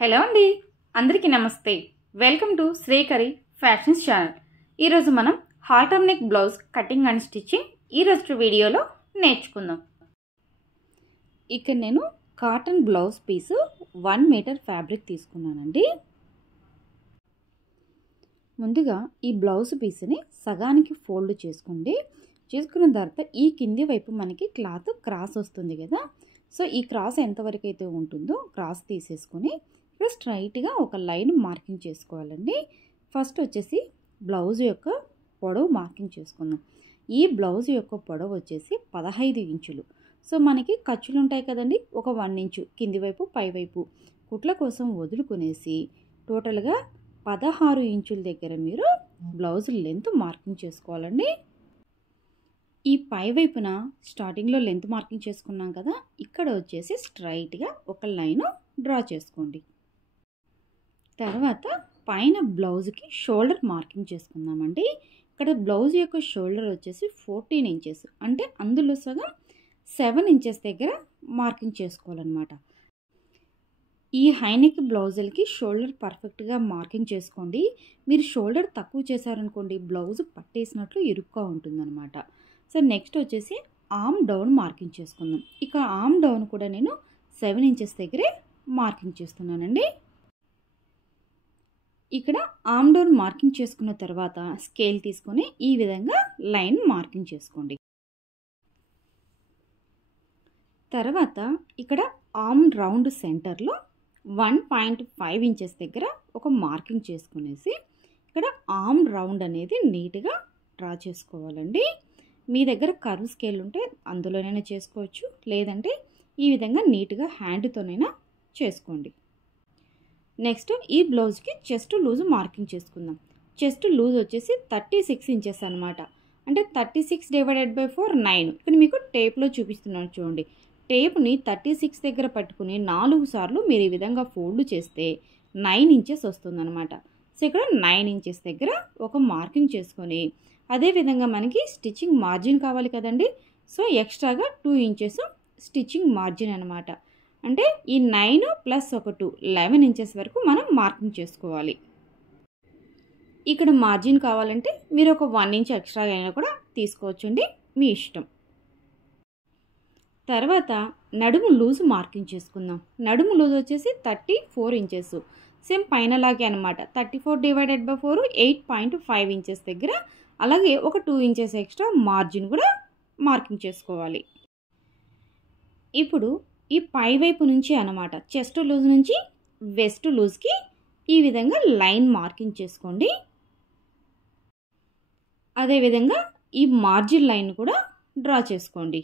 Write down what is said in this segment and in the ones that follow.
Hello అండి, అందరికీ నమస్తే. Welcome to Srikari fashions channel. ఈరోజు మనం halter neck blouse cutting and stitching ఈరోజు వీడియోలో నేర్చుకుందాం. ఇక్కడ నేను cotton blouse piece 1 metre fabric తీసుకున్నానండి. ముందుగా ఈ బ్లౌజ్ పీస్ని సగానికి ఫోల్డ్ చేసుకోండి. చేసుకున్న తర్వాత ఈ కింది వైపు మనకి క్లాత్ క్రాస్ వస్తుంది కదా, సో ఈ క్రాస్ ఎంతవరకు అయితే ఉంటుందో క్రాస్ తీసేసుకొని ఇక్కడ స్ట్రైట్గా ఒక లైన్ మార్కింగ్ చేసుకోవాలండి. ఫస్ట్ వచ్చేసి బ్లౌజ్ యొక్క పొడవు మార్కింగ్ చేసుకుందాం. ఈ బ్లౌజ్ యొక్క పొడవు వచ్చేసి 15 ఇంచులు. సో మనకి ఖర్చులు ఉంటాయి కదండి, ఒక 1 ఇంచు కింది వైపు పైవైపు కుట్ల కోసం వదులుకునేసి టోటల్గా 16 ఇంచుల దగ్గర మీరు బ్లౌజ్ లెంత్ మార్కింగ్ చేసుకోవాలండి. ఈ పై వైపున స్టార్టింగ్లో లెంత్ మార్కింగ్ చేసుకున్నాం కదా, ఇక్కడ వచ్చేసి స్ట్రైట్గా ఒక లైన్ డ్రా చేసుకోండి. తర్వాత పైన బ్లౌజ్కి షోల్డర్ మార్కింగ్ చేసుకుందామండి. ఇక్కడ బ్లౌజ్ యొక్క షోల్డర్ వచ్చేసి 14 ఇంచెస్, అంటే అందులో సగం 7 ఇంచెస్ దగ్గర మార్కింగ్ చేసుకోవాలన్నమాట. ఈ హైనెక్ బ్లౌజులకి షోల్డర్ పర్ఫెక్ట్గా మార్కింగ్ చేసుకోండి. మీరు షోల్డర్ తక్కువ చేశారనుకోండి బ్లౌజ్ పట్టేసినట్లు ఇరుగ్గా ఉంటుందన్నమాట. సో నెక్స్ట్ వచ్చేసి ఆర్మ్ డౌన్ మార్కింగ్ చేసుకుందాం. ఇక ఆర్మ్ డౌన్ కూడా నేను 7 ఇంచెస్ దగ్గరే మార్కింగ్ చేస్తున్నానండి. ఇక్కడ ఆర్మ్ డౌన్ మార్కింగ్ చేసుకున్న తర్వాత స్కేల్ తీసుకొని ఈ విధంగా లైన్ మార్కింగ్ చేసుకోండి. తర్వాత ఇక్కడ ఆర్మ్ రౌండ్ సెంటర్లో 1.5 ఇంచెస్ దగ్గర ఒక మార్కింగ్ చేసుకునేసి ఇక్కడ ఆర్మ్ రౌండ్ అనేది నీట్గా డ్రా చేసుకోవాలండి. మీ దగ్గర కర్వ్ స్కేల్ ఉంటే అందులోనైనా చేసుకోవచ్చు, లేదంటే ఈ విధంగా నీట్గా హ్యాండ్తోనైనా చేసుకోండి. నెక్స్ట్ ఈ బ్లౌజ్కి చెస్ట్ లూజ్ మార్కింగ్ చేసుకుందాం. చెస్ట్ లూజ్ వచ్చేసి 36 ఇంచెస్ అనమాట. అంటే 36/4 9. ఇక్కడ మీకు టేప్లో చూపిస్తున్నాను చూడండి. టేప్ని 36 దగ్గర పట్టుకుని 4 సార్లు మీరు ఈ విధంగా ఫోల్డ్ చేస్తే 9 ఇంచెస్ వస్తుందన్నమాట. సో ఇక్కడ 9 ఇంచెస్ దగ్గర ఒక మార్కింగ్ చేసుకొని అదేవిధంగా మనకి స్టిచ్చింగ్ మార్జిన్ కావాలి కదండి, సో ఎక్స్ట్రాగా 2 ఇంచెస్ స్టిచ్చింగ్ మార్జిన్ అనమాట. అంటే ఈ 9 + 1 11 ఇంచెస్ వరకు మనం మార్కింగ్ చేసుకోవాలి. ఇక్కడ మార్జిన్ కావాలంటే మీరు ఒక 1 ఇంచ్ ఎక్స్ట్రా అయినా కూడా తీసుకోవచ్చండి, మీ ఇష్టం. తర్వాత నడుము లూజ్ మార్కింగ్ చేసుకుందాం. నడుము లూజ్ వచ్చేసి 34 ఇంచెస్, సేమ్ పైనలాగే అనమాట. 34/4 8.5 ఇంచెస్ దగ్గర, అలాగే ఒక 2 ఇంచెస్ ఎక్స్ట్రా మార్జిన్ కూడా మార్కింగ్ చేసుకోవాలి. ఇప్పుడు ఈ పై వైపు నుంచి అనమాట చెస్ట్ లూజ్ నుంచి వెస్ట్ లూజ్కి ఈ విధంగా లైన్ మార్కింగ్ చేసుకోండి. అదేవిధంగా ఈ మార్జిన్ లైన్ కూడా డ్రా చేసుకోండి.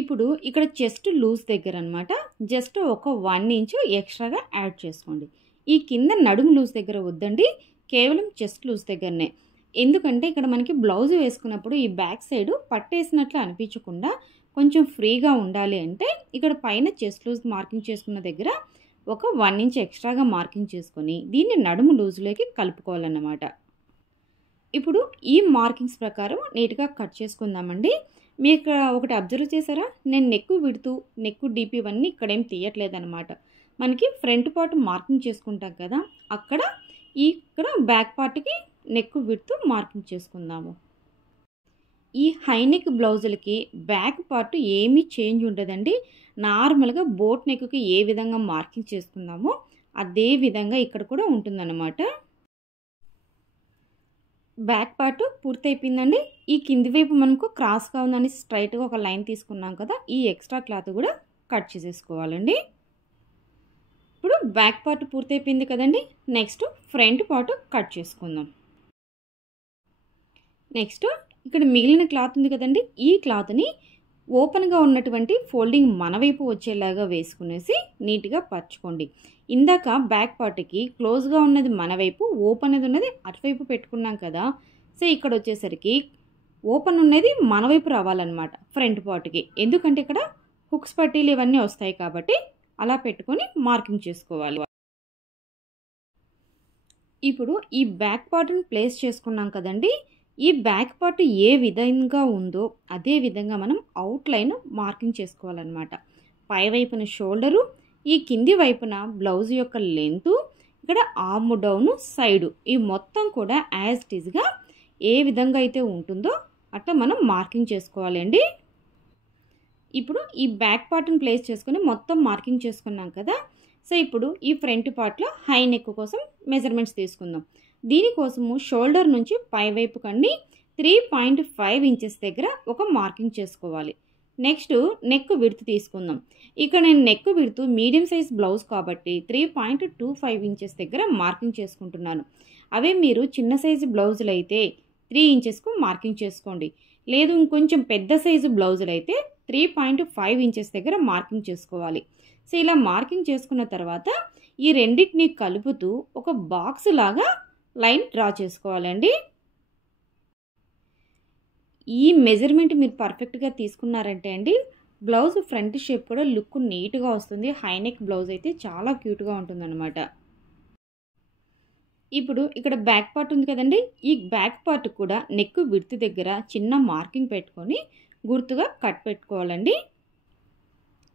ఇప్పుడు ఇక్కడ చెస్ట్ లూజ్ దగ్గర అనమాట జస్ట్ ఒక 1 ఇంచు ఎక్స్ట్రాగా యాడ్ చేసుకోండి. ఈ కింద నడుము లూజ్ దగ్గర వద్దండి, కేవలం చెస్ట్ లూజ్ దగ్గరనే. ఎందుకంటే ఇక్కడ మనకి బ్లౌజ్ వేసుకున్నప్పుడు ఈ బ్యాక్ సైడ్ పట్టేసినట్లు అనిపించకుండా కొంచెం ఫ్రీగా ఉండాలి అంటే ఇక్కడ పైన చెస్ట్ లూజ్ మార్కింగ్ చేసుకున్న దగ్గర ఒక 1 ఇంచ్ ఎక్స్ట్రాగా మార్కింగ్ చేసుకొని దీన్ని నడుము లూజ్లోకి కలుపుకోవాలన్నమాట. ఇప్పుడు ఈ మార్కింగ్స్ ప్రకారం నీట్గా కట్ చేసుకుందామండి. మీకు ఒకటి అబ్జర్వ్ చేశారా, నేను నెక్ విడుతూ నెక్ డీపీ ఇవన్నీ ఇక్కడేం తీయట్లేదన్నమాట. మనకి ఫ్రంట్ పార్ట్ మార్కింగ్ చేసుకుంటాం కదా, అక్కడ ఇక్కడ బ్యాక్ పార్ట్కి నెక్ విడుతూ మార్కింగ్ చేసుకుందాము. ఈ హైనెక్ బ్లౌజులకి బ్యాక్ పార్ట్ ఏమీ చేంజ్ ఉండదండి. నార్మల్గా బోట్ నెక్కి ఏ విధంగా మార్కింగ్ చేసుకుందామో అదే విధంగా ఇక్కడ కూడా ఉంటుందన్నమాట. బ్యాక్ పార్ట్ పూర్తయిపోయిందండి. ఈ కింది వైపు మనకు క్రాస్గా ఉందని స్ట్రైట్గా ఒక లైన్ తీసుకున్నాం కదా, ఈ ఎక్స్ట్రా క్లాత్ కూడా కట్ చేసేసుకోవాలండి. ఇప్పుడు బ్యాక్ పార్ట్ పూర్తయిపోయింది కదండి, నెక్స్ట్ ఫ్రంట్ పార్ట్ కట్ చేసుకుందాం. నెక్స్ట్ ఇక్కడ మిగిలిన క్లాత్ ఉంది కదండి, ఈ క్లాత్ని ఓపెన్గా ఉన్నటువంటి ఫోల్డింగ్ మన వైపు వచ్చేలాగా వేసుకునేసి నీట్గా పరచుకోండి. ఇందాక బ్యాక్ పార్ట్కి క్లోజ్గా ఉన్నది మన వైపు, ఓపెన్ అనేది ఉన్నది అటువైపు పెట్టుకున్నాం కదా, సో ఇక్కడ వచ్చేసరికి ఓపెన్ ఉన్నది మన వైపు రావాలన్నమాట ఫ్రంట్ పార్ట్కి. ఎందుకంటే ఇక్కడ హుక్స్ పట్టీలు ఇవన్నీ వస్తాయి కాబట్టి అలా పెట్టుకొని మార్కింగ్ చేసుకోవాలి. ఇప్పుడు ఈ బ్యాక్ పార్ట్ని ప్లేస్ చేసుకున్నాం కదండి, ఈ బ్యాక్ పార్ట్ ఏ విధంగా ఉందో అదే విధంగా మనం అవుట్లైన్ మార్కింగ్ చేసుకోవాలన్నమాట. పై వైపున షోల్డరు, ఈ కింది వైపున బ్లౌజ్ యొక్క లెంత్, ఇక్కడ ఆర్మ్ డౌన్, సైడు ఈ మొత్తం కూడా యాజ్ ఇట్ ఈజ్గా ఏ విధంగా అయితే ఉంటుందో అట్లా మనం మార్కింగ్ చేసుకోవాలండి. ఇప్పుడు ఈ బ్యాక్ పార్ట్ని ప్లేస్ చేసుకొని మొత్తం మార్కింగ్ చేసుకున్నాం కదా. సో ఇప్పుడు ఈ ఫ్రంట్ పార్ట్లో హై నెక్ కోసం మెజర్మెంట్స్ తీసుకుందాం. దీనికోసము షోల్డర్ నుంచి పై వైపు కండి 3.5 ఇంచెస్ దగ్గర ఒక మార్కింగ్ చేసుకోవాలి. నెక్స్ట్ నెక్ విడ్త్ తీసుకుందాం. ఇక్కడ నేను neck width medium size blouse కాబట్టి 3.25 ఇంచెస్ దగ్గర మార్కింగ్ చేసుకుంటున్నాను. అవే మీరు చిన్న సైజు బ్లౌజులు అయితే 3 ఇంచెస్కు మార్కింగ్ చేసుకోండి. లేదు ఇంకొంచెం పెద్ద సైజు బ్లౌజులు అయితే 3.5 ఇంచెస్ దగ్గర మార్కింగ్ చేసుకోవాలి. సో ఇలా మార్కింగ్ చేసుకున్న తర్వాత ఈ రెండింటిని కలుపుతూ ఒక బాక్స్ లాగా లైన్ డ్రా చేసుకోవాలండి. ఈ మెజర్మెంట్ మీరు పర్ఫెక్ట్గా తీసుకున్నారంటే అండి బ్లౌజ్ ఫ్రంట్ షేప్ కూడా లుక్ నీట్గా వస్తుంది. హై నెక్ బ్లౌజ్ అయితే చాలా క్యూట్గా ఉంటుందన్నమాట. ఇప్పుడు ఇక్కడ బ్యాక్ పార్ట్ ఉంది కదండి, ఈ బ్యాక్ పార్ట్ కూడా నెక్ విడ్త్ దగ్గర చిన్న మార్కింగ్ పెట్టుకొని గుర్తుగా కట్ పెట్టుకోవాలండి.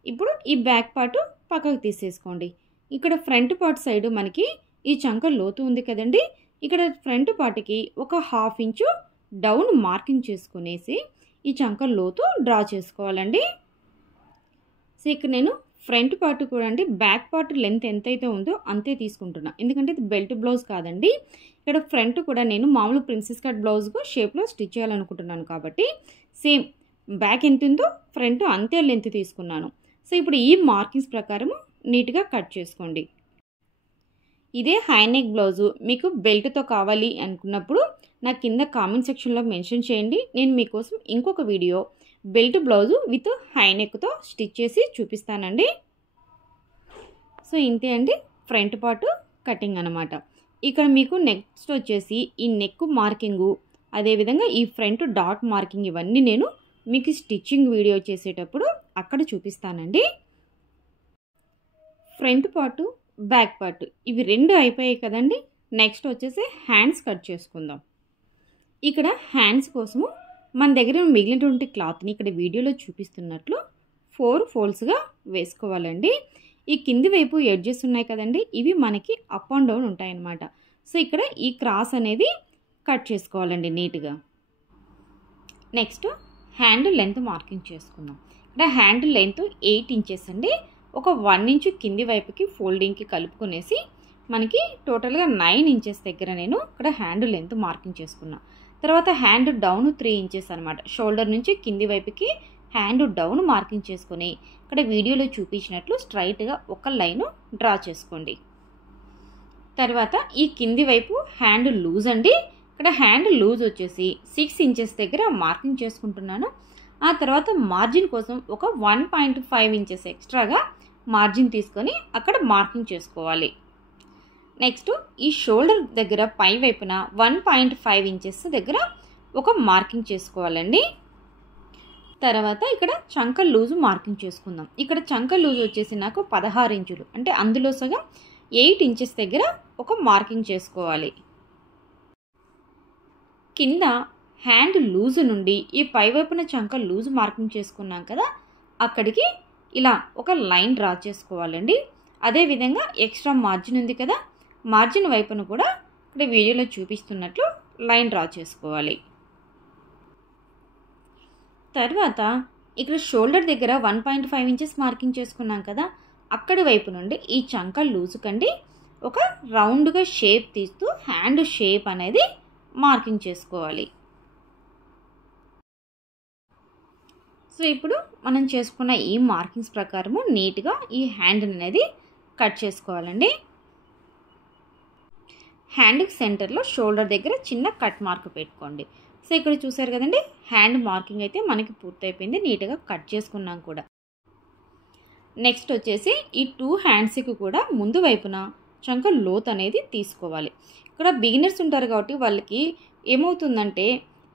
ఇప్పుడు ఈ బ్యాక్ పార్ట్ పక్కకు తీసేసుకోండి. ఇక్కడ ఫ్రంట్ పార్ట్ సైడ్ మనకి ఈ చంక లోతు ఉంది కదండి, ఇక్కడ ఫ్రంట్ పార్ట్కి ఒక 1/2 ఇంచు డౌన్ మార్కింగ్ చేసుకునేసి ఈ చంక లోతు డ్రా చేసుకోవాలండి. సో ఇక్కడ నేను ఫ్రంట్ పార్ట్ కూడా అండి బ్యాక్ పార్ట్ లెంత్ ఎంతైతే ఉందో అంతే తీసుకుంటున్నా, ఎందుకంటే ఇది బెల్ట్ బ్లౌజ్ కాదండి. ఇక్కడ ఫ్రంట్ కూడా నేను మామూలు ప్రిన్సెస్ కట్ బ్లౌజ్కు షేప్లో స్టిచ్ చేయాలనుకుంటున్నాను కాబట్టి సేమ్ బ్యాక్ ఎంత ఉందో ఫ్రంట్ అంతే లెంత్ తీసుకున్నాను. సో ఇప్పుడు ఈ మార్కింగ్స్ ప్రకారం నీట్గా కట్ చేసుకోండి. ఇదే హై నెక్ బ్లౌజు మీకు బెల్ట్తో కావాలి అనుకున్నప్పుడు నా కింద కామెంట్ సెక్షన్లో మెన్షన్ చేయండి. నేను మీకోసం ఇంకొక video belt blouse with high నెక్తో స్టిచ్ చేసి చూపిస్తానండి. సో ఇంతే అండి ఫ్రంట్ పార్ట్ కటింగ్ అనమాట. ఇక్కడ మీకు నెక్స్ట్ వచ్చేసి ఈ నెక్ మార్కింగు, అదేవిధంగా ఈ ఫ్రంట్ డాట్ మార్కింగ్ ఇవన్నీ నేను మీకు స్టిచ్చింగ్ వీడియో చేసేటప్పుడు అక్కడ చూపిస్తానండి. ఫ్రంట్ పార్టు బ్యాక్ పార్ట్ ఇవి రెండు అయిపోయాయి కదండి. నెక్స్ట్ వచ్చేసి హ్యాండ్స్ కట్ చేసుకుందాం. ఇక్కడ హ్యాండ్స్ కోసము మన దగ్గర మిగిలినటువంటి క్లాత్ని ఇక్కడ వీడియోలో చూపిస్తున్నట్లు 4 ఫోల్డ్స్గా వేసుకోవాలండి. ఈ కింది వైపు ఎడ్జెస్ ఉన్నాయి కదండి, ఇవి మనకి అప్ అండ్ డౌన్ ఉంటాయన్నమాట. సో ఇక్కడ ఈ క్రాస్ అనేది కట్ చేసుకోవాలండి నీట్గా. నెక్స్ట్ హ్యాండ్ లెంత్ మార్కింగ్ చేసుకుందాం. ఇక్కడ హ్యాండ్ లెంత్ 8 ఇంచెస్ అండి. ఒక 1 ఇంచు కింది వైపుకి ఫోల్డింగ్కి కలుపుకునేసి మనకి టోటల్గా 9 ఇంచెస్ దగ్గర నేను ఇక్కడ హ్యాండ్ లెంత్ మార్కింగ్ చేసుకున్నా. తర్వాత హ్యాండ్ డౌన్ 3 ఇంచెస్ అనమాట. షోల్డర్ నుంచి కింది వైపుకి హ్యాండ్ డౌన్ మార్కింగ్ చేసుకొని ఇక్కడ వీడియోలో చూపించినట్లు స్ట్రైట్గా ఒక లైను డ్రా చేసుకోండి. తర్వాత ఈ కింది వైపు హ్యాండ్ లూజ్ అండి. ఇక్కడ హ్యాండ్ లూజ్ వచ్చేసి 6 ఇంచెస్ దగ్గర మార్కింగ్ చేసుకుంటున్నాను. ఆ తర్వాత మార్జిన్ కోసం ఒక 1.5 ఇంచెస్ ఎక్స్ట్రాగా మార్జిన్ తీసుకొని అక్కడ మార్కింగ్ చేసుకోవాలి. నెక్స్ట్ ఈ షోల్డర్ దగ్గర పై వైపున 1.5 ఇంచెస్ దగ్గర ఒక మార్కింగ్ చేసుకోవాలండి. తర్వాత ఇక్కడ చంక లూజు మార్కింగ్ చేసుకుందాం. ఇక్కడ చంక లూజు వచ్చేసి నాకు 16 ఇంచులు, అంటే అందులో సగం 8 ఇంచెస్ దగ్గర ఒక మార్కింగ్ చేసుకోవాలి. కింద హ్యాండ్ లూజ్ నుండి ఈ పై వైపున చంక లూజ్ మార్కింగ్ చేసుకున్నాం కదా, అక్కడికి ఇలా ఒక లైన్ డ్రా చేసుకోవాలండి. అదేవిధంగా ఎక్స్ట్రా మార్జిన్ ఉంది కదా, మార్జిన్ వైపును కూడా ఇక్కడ వీడియోలో చూపిస్తున్నట్లు లైన్ డ్రా చేసుకోవాలి. తర్వాత ఇక్కడ షోల్డర్ దగ్గర 1.5 ఇంచెస్ మార్కింగ్ చేసుకున్నాం కదా, అక్కడి వైపు నుండి ఈ చంక లూజు కండి ఒక రౌండ్గా షేప్ తీస్తూ హ్యాండ్ షేప్ అనేది మార్కింగ్ చేసుకోవాలి. సో ఇప్పుడు మనం చేసుకున్న ఈ మార్కింగ్స్ ప్రకారము నీట్గా ఈ హ్యాండ్ అనేది కట్ చేసుకోవాలండి. హ్యాండ్ సెంటర్లో షోల్డర్ దగ్గర చిన్న కట్ మార్క్ పెట్టుకోండి. సో ఇక్కడ చూసారు కదండి, హ్యాండ్ మార్కింగ్ అయితే మనకి పూర్తయిపోయింది, నీట్గా కట్ చేసుకున్నాం కూడా. నెక్స్ట్ వచ్చేసి ఈ 2 హ్యాండ్స్కి కూడా ముందు వైపున చంక లోత్ అనేది తీసుకోవాలి. ఇక్కడ బిగినర్స్ ఉంటారు కాబట్టి వాళ్ళకి ఏమవుతుందంటే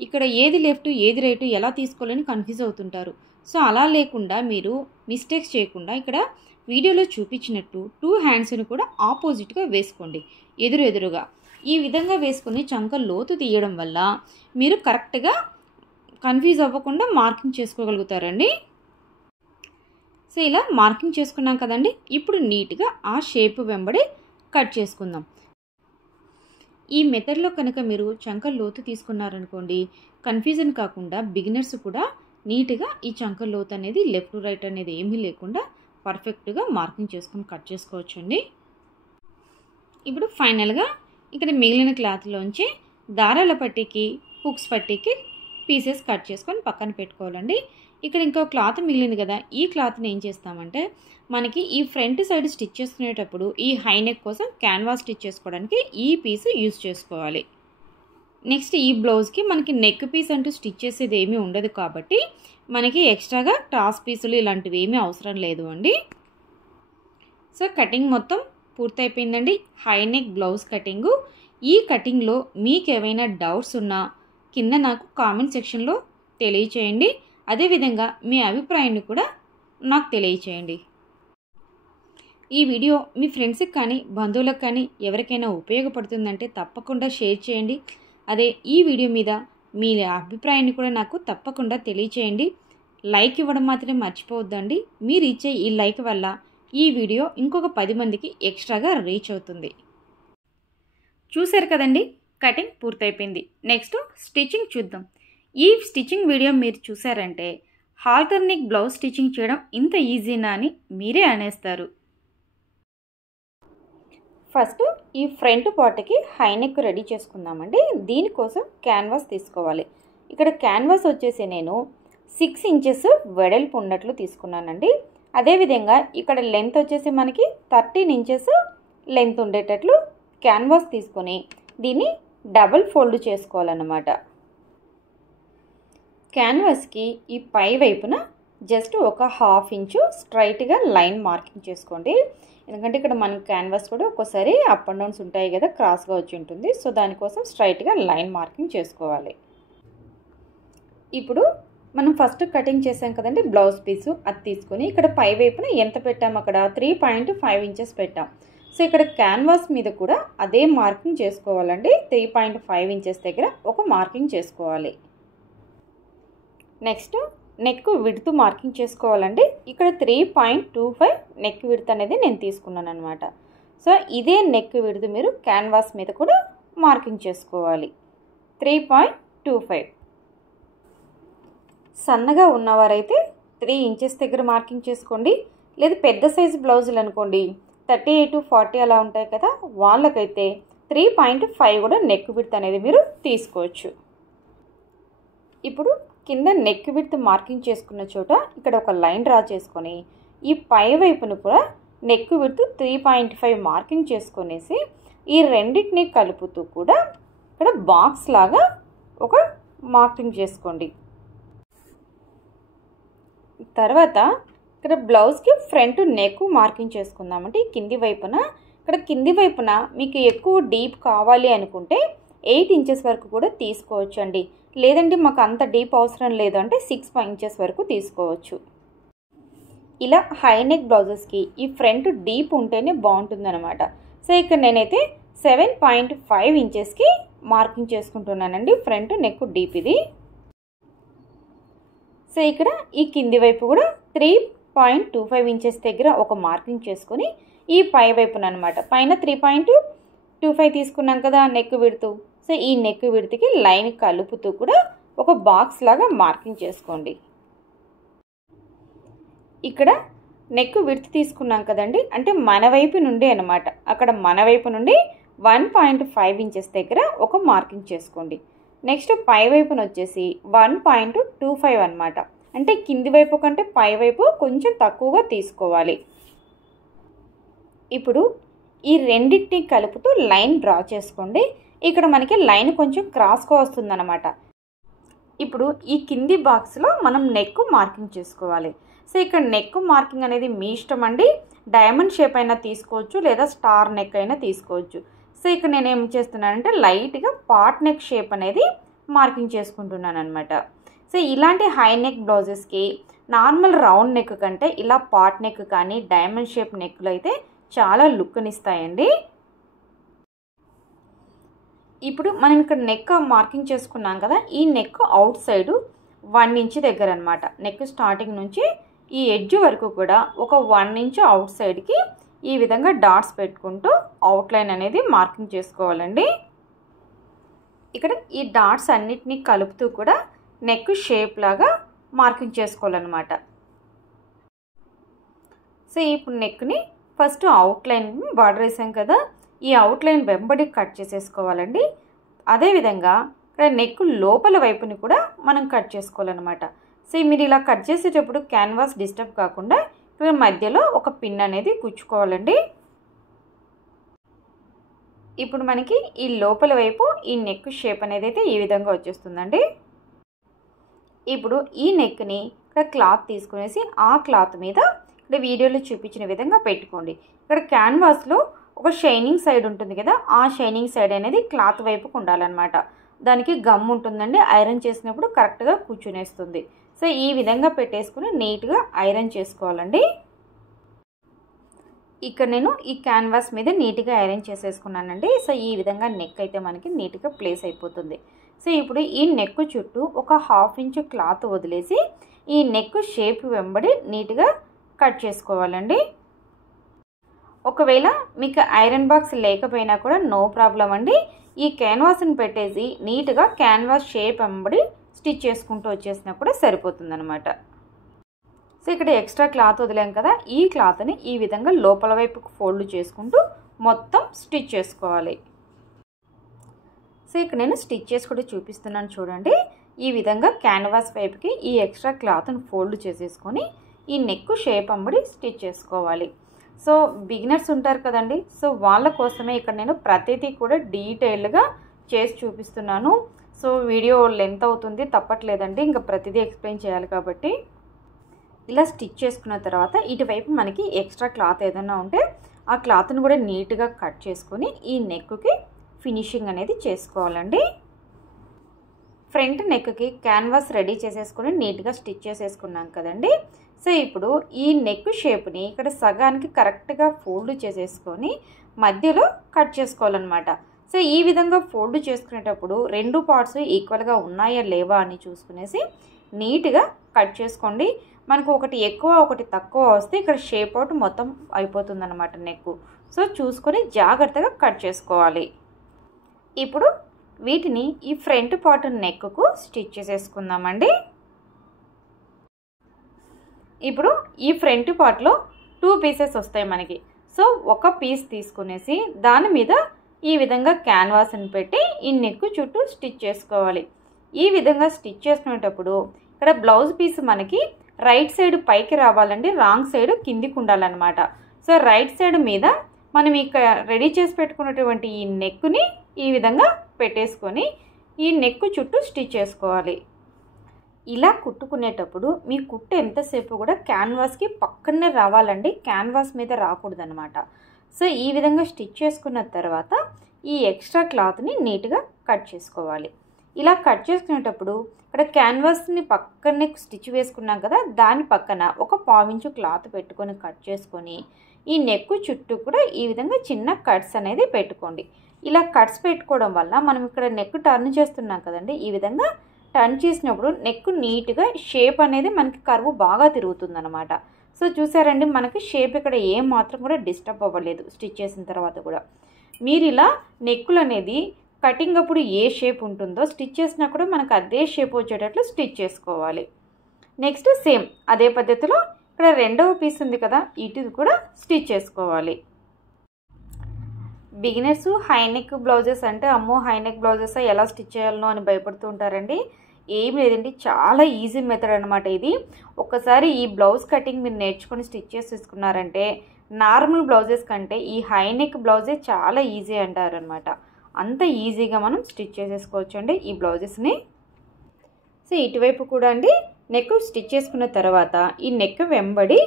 ఇక్కడ ఏది లెఫ్ట్ ఏది రైట్ ఎలా తీసుకోవాలని కన్ఫ్యూజ్ అవుతుంటారు. సో అలా లేకుండా మీరు మిస్టేక్స్ చేయకుండా ఇక్కడ వీడియోలో చూపించినట్టు 2 హ్యాండ్స్ని కూడా ఆపోజిట్గా వేసుకోండి, ఎదురుగా. ఈ విధంగా వేసుకొని చంక లోతు తీయడం వల్ల మీరు కరెక్ట్గా కన్ఫ్యూజ్ అవ్వకుండా మార్కింగ్ చేసుకోగలుగుతారండి. సో ఇలా మార్కింగ్ చేసుకున్నాం కదండి. ఇప్పుడు నీట్గా ఆ షేప్ వెంబడి కట్ చేసుకుందాం. ఈ మెథడ్లో కనుక మీరు చంక లోతు తీసుకున్నారనుకోండి, కన్ఫ్యూజన్ కాకుండా బిగినర్స్ కూడా నీట్గా ఈ చంక లోతు అనేది లెఫ్ట్ రైట్ అనేది ఏమీ లేకుండా పర్ఫెక్ట్గా మార్కింగ్ చేసుకొని కట్ చేసుకోవచ్చండి. ఇప్పుడు ఫైనల్గా ఇక్కడ మిగిలిన క్లాత్లోంచి దారాల పట్టీకి, హుక్స్ పట్టీకి పీసెస్ కట్ చేసుకొని పక్కన పెట్టుకోవాలండి. ఇక్కడ ఇంకో క్లాత్ మిగిలింది కదా, ఈ క్లాత్ని ఏం చేస్తామంటే మనకి ఈ ఫ్రంట్ సైడ్ స్టిచ్ చేసుకునేటప్పుడు ఈ హై నెక్ కోసం క్యాన్వాస్ స్టిచ్ చేసుకోవడానికి ఈ పీస్ యూస్ చేసుకోవాలి. నెక్స్ట్ ఈ బ్లౌజ్కి మనకి నెక్ పీస్ అంటూ స్టిచ్ చేసేది ఏమీ ఉండదు కాబట్టి మనకి ఎక్స్ట్రాగా క్రాస్ పీసులు ఇలాంటివి ఏమీ అవసరం లేదు అండి. సో కటింగ్ మొత్తం పూర్తయిపోయిందండి. High neck blouse cutting. ఈ కటింగ్లో మీకు ఏవైనా డౌట్స్ ఉన్నా కింద నాకు కామెంట్ సెక్షన్లో తెలియచేయండి. అదేవిధంగా మీ అభిప్రాయాన్ని కూడా నాకు తెలియచేయండి. ఈ వీడియో మీ ఫ్రెండ్స్కి కానీ బంధువులకు కానీ ఎవరికైనా ఉపయోగపడుతుందంటే తప్పకుండా షేర్ చేయండి. అదే ఈ వీడియో మీద మీ అభిప్రాయాన్ని కూడా నాకు తప్పకుండా తెలియచేయండి. లైక్ ఇవ్వడం మాత్రమే మర్చిపోవద్దండి. మీరు ఇచ్చే ఈ లైక్ వల్ల ఈ వీడియో ఇంకొక 10 మందికి ఎక్స్ట్రాగా రీచ్ అవుతుంది. చూశారు కదండి, కటింగ్ పూర్తయిపోయింది. నెక్స్ట్ స్టిచ్చింగ్ చూద్దాం. ఈ స్టిచ్చింగ్ వీడియో మీరు చూసారంటే హాల్టర్ నెక్ బ్లౌజ్ స్టిచ్చింగ్ చేయడం ఇంత ఈజీనా అని మీరే అనేస్తారు. ఫస్ట్ ఈ ఫ్రంట్ పార్ట్కి హై నెక్ రెడీ చేసుకుందామండి. దీనికోసం క్యాన్వాస్ తీసుకోవాలి. ఇక్కడ క్యాన్వాస్ వచ్చేసి నేను 6 ఇంచెస్ వెడల్పు ఉన్నట్లు తీసుకున్నానండి. అదేవిధంగా ఇక్కడ లెంత్ వచ్చేసి మనకి 13 ఇంచెస్ లెంత్ ఉండేటట్లు క్యాన్వాస్ తీసుకొని దీన్ని డబుల్ ఫోల్డ్ చేసుకోవాలన్నమాట. క్యాన్వాస్కి ఈ పై వైపున జస్ట్ ఒక 1/2 ఇంచు స్ట్రైట్గా లైన్ మార్కింగ్ చేసుకోండి. ఎందుకంటే ఇక్కడ మన క్యాన్వాస్ కూడా ఒక్కోసారి అప్ అండ్ డౌన్స్ ఉంటాయి కదా, క్రాస్గా వచ్చి ఉంటుంది. సో దానికోసం స్ట్రైట్గా లైన్ మార్కింగ్ చేసుకోవాలి. ఇప్పుడు మనం ఫస్ట్ కటింగ్ చేసాం కదండి బ్లౌజ్ పీసు, అది తీసుకొని ఇక్కడ పై వైపున ఎంత పెట్టాం, అక్కడ 3.5 ఇంచెస్ పెట్టాం. సో ఇక్కడ క్యాన్వాస్ మీద కూడా అదే మార్కింగ్ చేసుకోవాలండి. 3.5 ఇంచెస్ దగ్గర ఒక మార్కింగ్ చేసుకోవాలి. నెక్స్ట్ నెక్ విడ్త్ మార్కింగ్ చేసుకోవాలండి. ఇక్కడ 3.25 నెక్ విడ్త్ అనేది నేను తీసుకున్నాను అనమాట. సో ఇదే నెక్ విడ్త్ మీరు క్యాన్వాస్ మీద కూడా మార్కింగ్ చేసుకోవాలి. 3.25. సన్నగా ఉన్నవారైతే 3 ఇంచెస్ దగ్గర మార్కింగ్ చేసుకోండి. లేదా పెద్ద సైజు బ్లౌజులు అనుకోండి 38-40 అలా ఉంటాయి కదా, వాళ్ళకైతే 3.5 కూడా నెక్ విడ్త్ అనేది మీరు తీసుకోవచ్చు. ఇప్పుడు కింద నెక్ విడ్త్ మార్కింగ్ చేసుకున్న చోట ఇక్కడ ఒక లైన్ డ్రా చేసుకొని ఈ పై వైపును కూడా నెక్ విడ్త్ 3.5 మార్కింగ్ చేసుకొనేసి ఈ రెండింటిని కలుపుతూ కూడా ఇక్కడ బాక్స్ లాగా ఒక మార్కింగ్ చేసుకోండి. తర్వాత ఇక్కడ బ్లౌజ్కి ఫ్రంట్ నెక్ మార్కింగ్ చేసుకుందామంటే కింది వైపున ఇక్కడ కింది వైపున మీకు ఎక్కువ డీప్ కావాలి అనుకుంటే 8 ఇంచెస్ వరకు కూడా తీసుకోవచ్చు అండి. లేదంటే మాకు అంత డీప్ అవసరం లేదు అంటే 6 ఇంచెస్ వరకు తీసుకోవచ్చు. ఇలా హై నెక్ బ్లౌజెస్కి ఈ ఫ్రంట్ డీప్ ఉంటేనే బాగుంటుందన్నమాట. సో ఇక్కడ నేనైతే 7.5 ఇంచెస్కి మార్కింగ్ చేసుకుంటున్నానండి ఫ్రంట్ నెక్ డీప్ ఇది. సో ఇక్కడ ఈ కింది వైపు కూడా 3.25 ఇంచెస్ దగ్గర ఒక మార్కింగ్ చేసుకొని ఈ పై వైపున అనమాట పైన 3.25 తీసుకున్నాం కదా నెక్ విడ్త్. సో ఈ నెక్ విడ్త్కి లైన్ కలుపుతూ కూడా ఒక బాక్స్ లాగా మార్కింగ్ చేసుకోండి. ఇక్కడ నెక్ విడ్త్ తీసుకున్నాం కదండి, అంటే మన వైపు నుండి అనమాట, అక్కడ మన వైపు నుండి 1.5 ఇంచెస్ దగ్గర ఒక మార్కింగ్ చేసుకోండి. నెక్స్ట్ పై వైపున వచ్చేసి 1.25 అనమాట, అంటే కింది వైపు కంటే పై వైపు కొంచెం తక్కువగా తీసుకోవాలి. ఇప్పుడు ఈ రెండింటిని కలుపుతూ లైన్ డ్రా చేసుకోండి. ఇక్కడ మనకి లైన్ కొంచెం క్రాస్గా వస్తుందన్నమాట. ఇప్పుడు ఈ కింది బాక్స్లో మనం నెక్ మార్కింగ్ చేసుకోవాలి. సో ఇక్కడ నెక్ మార్కింగ్ అనేది మీ ఇష్టం అండి. డైమండ్ షేప్ అయినా తీసుకోవచ్చు లేదా స్టార్ నెక్ అయినా తీసుకోవచ్చు. సో ఇక్కడ నేను ఏం చేస్తున్నానంటే లైట్గా పాట్ నెక్ షేప్ అనేది మార్కింగ్ చేసుకుంటున్నాను అనమాట. సో ఇలాంటి హై నెక్ బ్లౌజెస్కి నార్మల్ రౌండ్ నెక్ కంటే ఇలా పాట్ నెక్ కానీ డైమండ్ షేప్ నెక్లు అయితే చాలా లుక్నిస్తాయండి. ఇప్పుడు మనం ఇక్కడ నెక్ మార్కింగ్ చేసుకున్నాం కదా, ఈ నెక్ అవుట్ సైడ్ 1 ఇంచ్ దగ్గర అనమాట, నెక్ స్టార్టింగ్ నుంచి ఈ ఎడ్జ్ వరకు కూడా ఒక 1 ఇంచ్ అవుట్ సైడ్కి ఈ విధంగా డాట్స్ పెట్టుకుంటూ అవుట్లైన్ అనేది మార్కింగ్ చేసుకోవాలండి. ఇక్కడ ఈ డాట్స్ అన్నిటినీ కలుపుతూ కూడా నెక్ షేప్ లాగా మార్కింగ్ చేసుకోవాలన్నమాట. సో ఇప్పుడు నెక్ని ఫస్ట్ అవుట్లైన్ బార్డర్ వేసాం కదా, ఈ అవుట్లైన్ వెంబడి కట్ చేసేసుకోవాలండి. అదేవిధంగా ఇక్కడ నెక్ లోపల వైపుని కూడా మనం కట్ చేసుకోవాలన్నమాట. సో మీరు ఇలా కట్ చేసేటప్పుడు క్యాన్వాస్ డిస్టర్బ్ కాకుండా ఇక్కడ మధ్యలో ఒక పిన్ అనేది గుచ్చుకోవాలండి. ఇప్పుడు మనకి ఈ లోపల వైపు ఈ నెక్ షేప్ అనేది అయితే ఈ విధంగా వచ్చేస్తుందండి. ఇప్పుడు ఈ నెక్ని ఇక్కడ క్లాత్ తీసుకునేసి ఆ క్లాత్ మీద ఇక్కడ వీడియోలో చూపించిన విధంగా పెట్టుకోండి. ఇక్కడ క్యాన్వాస్లో ఒక షైనింగ్ సైడ్ ఉంటుంది కదా, ఆ షైనింగ్ సైడ్ అనేది క్లాత్ వైపుకు ఉండాలన్నమాట. దానికి గమ్ ఉంటుందండి, ఐరన్ చేసినప్పుడు కరెక్ట్గా కూర్చునేస్తుంది. సో ఈ విధంగా పెట్టేసుకుని నీట్గా ఐరన్ చేసుకోవాలండి. ఇక్కడ నేను ఈ క్యాన్వాస్ మీద నీట్గా ఐరన్ చేసేసుకున్నానండి. సో ఈ విధంగా నెక్ అయితే మనకి నీట్గా ప్లేస్ అయిపోతుంది. సో ఇప్పుడు ఈ నెక్ చుట్టూ ఒక 1/2 ఇంచ్ క్లాత్ వదిలేసి ఈ నెక్ షేప్ వెంబడి నీట్గా కట్ చేసుకోవాలండి. ఒకవేళ మీకు ఐరన్ బాక్స్ లేకపోయినా కూడా నో ప్రాబ్లం అండి. ఈ క్యాన్వాస్ని పెట్టేసి నీట్గా క్యాన్వాస్ షేప్ వెంబడి స్టిచ్ చేసుకుంటూ వచ్చేసినా కూడా సరిపోతుందన్నమాట. సో ఇక్కడ ఎక్స్ట్రా క్లాత్ వదిలాం కదా, ఈ క్లాత్ని ఈ విధంగా లోపల వైపుకు ఫోల్డ్ చేసుకుంటూ మొత్తం స్టిచ్ చేసుకోవాలి. సో ఇక్కడ నేను స్టిచ్ చేసి కూడా చూపిస్తున్నాను చూడండి. ఈ విధంగా క్యాన్వాస్ వైపుకి ఈ ఎక్స్ట్రా క్లాత్ని ఫోల్డ్ చేసేసుకొని ఈ నెక్ షేప్ వెంబడి స్టిచ్ చేసుకోవాలి. సో బిగినర్స్ ఉంటారు కదండి, సో వాళ్ళ కోసమే ఇక్కడ నేను ప్రతిదీ కూడా డీటెయిల్డ్గా చేసి చూపిస్తున్నాను. సో వీడియో లెంత్ అవుతుంది, తప్పట్లేదండి, ఇంకా ప్రతిదీ ఎక్స్ప్లెయిన్ చేయాలి కాబట్టి. ఇలా స్టిచ్ చేసుకున్న తర్వాత ఇటువైపు మనకి ఎక్స్ట్రా క్లాత్ ఏదైనా ఉంటే ఆ క్లాత్ని కూడా నీట్గా కట్ చేసుకొని ఈ నెక్కి ఫినిషింగ్ అనేది చేసుకోవాలండి. ఫ్రంట్ నెక్కి క్యాన్వాస్ రెడీ చేసేసుకొని నీట్గా స్టిచ్ చేసేసుకున్నాం కదండి. సో ఇప్పుడు ఈ నెక్ షేప్ని ఇక్కడ సగానికి కరెక్ట్గా ఫోల్డ్ చేసేసుకొని మధ్యలో కట్ చేసుకోవాలన్నమాట. సో ఈ విధంగా ఫోల్డ్ చేసుకునేటప్పుడు 2 పార్ట్స్ ఈక్వల్గా ఉన్నాయా లేవా అని చూసుకునేసి నీట్గా కట్ చేసుకోండి. మనకు ఒకటి ఎక్కువ ఒకటి తక్కువ వస్తే ఇక్కడ షేప్ అవుట్ మొత్తం అయిపోతుందన్నమాట నెక్. సో చూసుకొని జాగ్రత్తగా కట్ చేసుకోవాలి. ఇప్పుడు వీటిని ఈ ఫ్రంట్ పార్ట్ నెక్కు స్టిచ్ చేసేసుకుందామండి. ఇప్పుడు ఈ ఫ్రంట్ పార్ట్లో 2 పీసెస్ వస్తాయి మనకి. సో ఒక పీస్ తీసుకునేసి దాని మీద ఈ విధంగా క్యాన్వాస్ని పెట్టి ఈ నెక్ చుట్టూ స్టిచ్ చేసుకోవాలి. ఈ విధంగా స్టిచ్ చేసుకునేటప్పుడు ఇక్కడ బ్లౌజ్ పీస్ మనకి రైట్ సైడ్ పైకి రావాలండి, రాంగ్ సైడ్ కిందికి ఉండాలన్నమాట. సో రైట్ సైడ్ మీద మనం ఇక్కడ రెడీ చేసి పెట్టుకున్నటువంటి ఈ నెక్ని ఈ విధంగా పెట్టేసుకొని ఈ నెక్ చుట్టూ స్టిచ్ చేసుకోవాలి. ఇలా కుట్టుకునేటప్పుడు మీ కుట్టు ఎంతసేపు కూడా క్యాన్వాస్కి పక్కనే రావాలండి, క్యాన్వాస్ మీద రాకూడదనమాట. సో ఈ విధంగా స్టిచ్ చేసుకున్న తర్వాత ఈ ఎక్స్ట్రా క్లాత్ని నీట్గా కట్ చేసుకోవాలి. ఇలా కట్ చేసుకునేటప్పుడు ఇక్కడ క్యాన్వాస్ని పక్కనే స్టిచ్ వేసుకున్నాం కదా, దాని పక్కన ఒక 1/4 ఇంచు క్లాత్ పెట్టుకొని కట్ చేసుకొని ఈ నెక్ చుట్టూ కూడా ఈ విధంగా చిన్న కట్స్ అనేది పెట్టుకోండి. ఇలా కట్స్ పెట్టుకోవడం వల్ల మనం ఇక్కడ నెక్ టర్న్ చేస్తున్నాం కదండి, ఈ విధంగా టర్న్ చేసినప్పుడు నెక్ నీట్గా షేప్ అనేది మనకి కర్వ్ బాగా తిరుగుతుందన్నమాట. సో చూసారండి, మనకి షేప్ ఇక్కడ ఏం మాత్రం కూడా డిస్టర్బ్ అవ్వలేదు స్టిచ్ చేసిన తర్వాత కూడా. మీరు ఇలా నెక్కులు అనేది కటింగ్ అప్పుడు ఏ షేప్ ఉంటుందో స్టిచ్ చేసినా కూడా మనకు అదే షేప్ వచ్చేటట్లు స్టిచ్ చేసుకోవాలి. నెక్స్ట్ సేమ్ అదే పద్ధతిలో ఇక్కడ రెండవ పీస్ ఉంది కదా, ఇటు కూడా స్టిచ్ చేసుకోవాలి. బిగినర్స్ హై నెక్ బ్లౌజెస్ అంటే అమ్మో హై నెక్ బ్లౌజెస్ ఎలా స్టిచ్ చేయాలనో అని భయపడుతూ ఉంటారండి. ఏం లేదండి, చాలా ఈజీ మెథడ్ అనమాట ఇది. ఒక్కసారి ఈ బ్లౌజ్ కటింగ్ మీరు నేర్చుకొని స్టిచ్ చేసి తీసుకున్నారంటే నార్మల్ బ్లౌజెస్ కంటే ఈ హై నెక్ బ్లౌజే చాలా ఈజీ అంటారనమాట. అంత ఈజీగా మనం స్టిచ్ చేసేసుకోవచ్చండి ఈ బ్లౌజెస్ని. సో ఇటువైపు కూడా అండి నెక్ స్టిచ్ చేసుకున్న తర్వాత ఈ నెక్ వెంబడి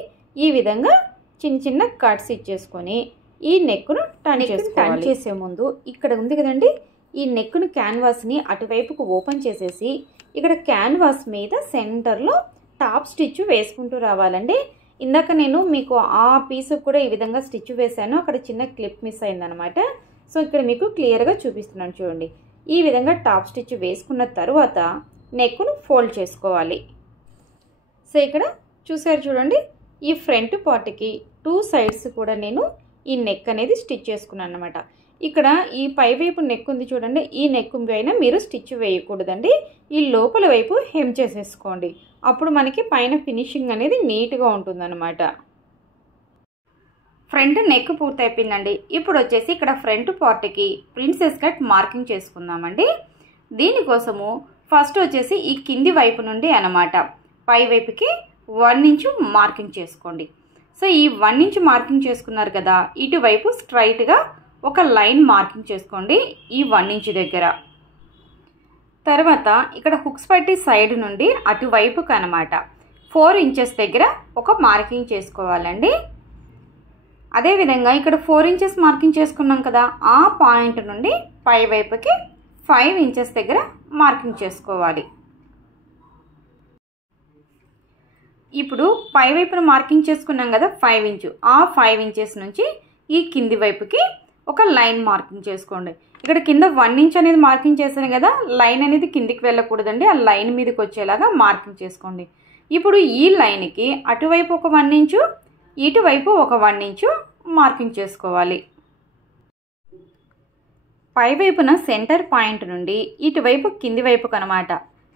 ఈ విధంగా చిన్న చిన్న కట్స్ ఇచ్చేసుకొని ఈ నెక్ను టర్న్ చేసే ముందు ఇక్కడ ఉంది కదండి, ఈ నెక్ను క్యాన్వాస్ని అటువైపుకు ఓపెన్ చేసేసి ఇక్కడ క్యాన్వాస్ మీద సెంటర్లో టాప్ స్టిచ్ వేసుకుంటూ రావాలండి. ఇందాక నేను మీకు ఆ పీస్ కూడా ఈ విధంగా స్టిచ్ వేసాను, అక్కడ చిన్న క్లిప్ మిస్ అయిందనమాట. సో ఇక్కడ మీకు క్లియర్గా చూపిస్తున్నాను చూడండి. ఈ విధంగా టాప్ స్టిచ్ వేసుకున్న తర్వాత నెక్ను ఫోల్డ్ చేసుకోవాలి. సో ఇక్కడ చూసారు చూడండి, ఈ ఫ్రంట్ పార్ట్కి 2 సైడ్స్ కూడా నేను ఈ నెక్ అనేది స్టిచ్ చేసుకున్నాను అనమాట. ఇక్కడ ఈ పై వైపు నెక్ ఉంది చూడండి, ఈ నెక్ పైన మీరు స్టిచ్ వేయకూడదండి. ఈ లోపల వైపు హెమ్ చేసేసుకోండి. అప్పుడు మనకి పైన ఫినిషింగ్ అనేది నీట్గా ఉంటుందన్నమాట. ఫ్రంట్ నెక్ పూర్తి అయిపోయిందండి. ఇప్పుడు వచ్చేసి ఇక్కడ ఫ్రంట్ పార్ట్కి ప్రిన్సెస్ కట్ మార్కింగ్ చేసుకుందామండి. దీనికోసము ఫస్ట్ వచ్చేసి ఈ కింది వైపు నుండి అన్నమాట పై వైపుకి 1 ఇంచ్ మార్కింగ్ చేసుకోండి. సో ఈ 1 ఇంచ్ మార్కింగ్ చేసుకున్నారు కదా, ఇటువైపు స్ట్రైట్గా ఒక లైన్ మార్కింగ్ చేసుకోండి ఈ 1 ఇంచ్ దగ్గర. తర్వాత ఇక్కడ హుక్స్ పట్టి సైడ్ నుండి అటువైపుకి అనమాట 4 ఇంచెస్ దగ్గర ఒక మార్కింగ్ చేసుకోవాలండి. అదేవిధంగా ఇక్కడ 4 ఇంచెస్ మార్కింగ్ చేసుకున్నాం కదా, ఆ పాయింట్ నుండి పై వైపుకి 5 ఇంచెస్ దగ్గర మార్కింగ్ చేసుకోవాలి. ఇప్పుడు పై వైపున మార్కింగ్ చేసుకున్నాం కదా 5 ఇంచ్, ఆ 5 ఇంచెస్ నుంచి ఈ కింది వైపుకి ఒక లైన్ మార్కింగ్ చేసుకోండి. ఇక్కడ కింద 1 ఇంచ్ అనేది మార్కింగ్ చేశాను కదా, లైన్ అనేది కిందికి వెళ్ళకూడదండి, ఆ లైన్ మీదకి వచ్చేలాగా మార్కింగ్ చేసుకోండి. ఇప్పుడు ఈ లైన్కి అటువైపు ఒక 1 ఇంచు, ఇటువైపు ఒక 1 ఇంచు మార్కింగ్ చేసుకోవాలి. పై వైపున సెంటర్ పాయింట్ నుండి ఇటువైపు కింది వైపుకు అనమాట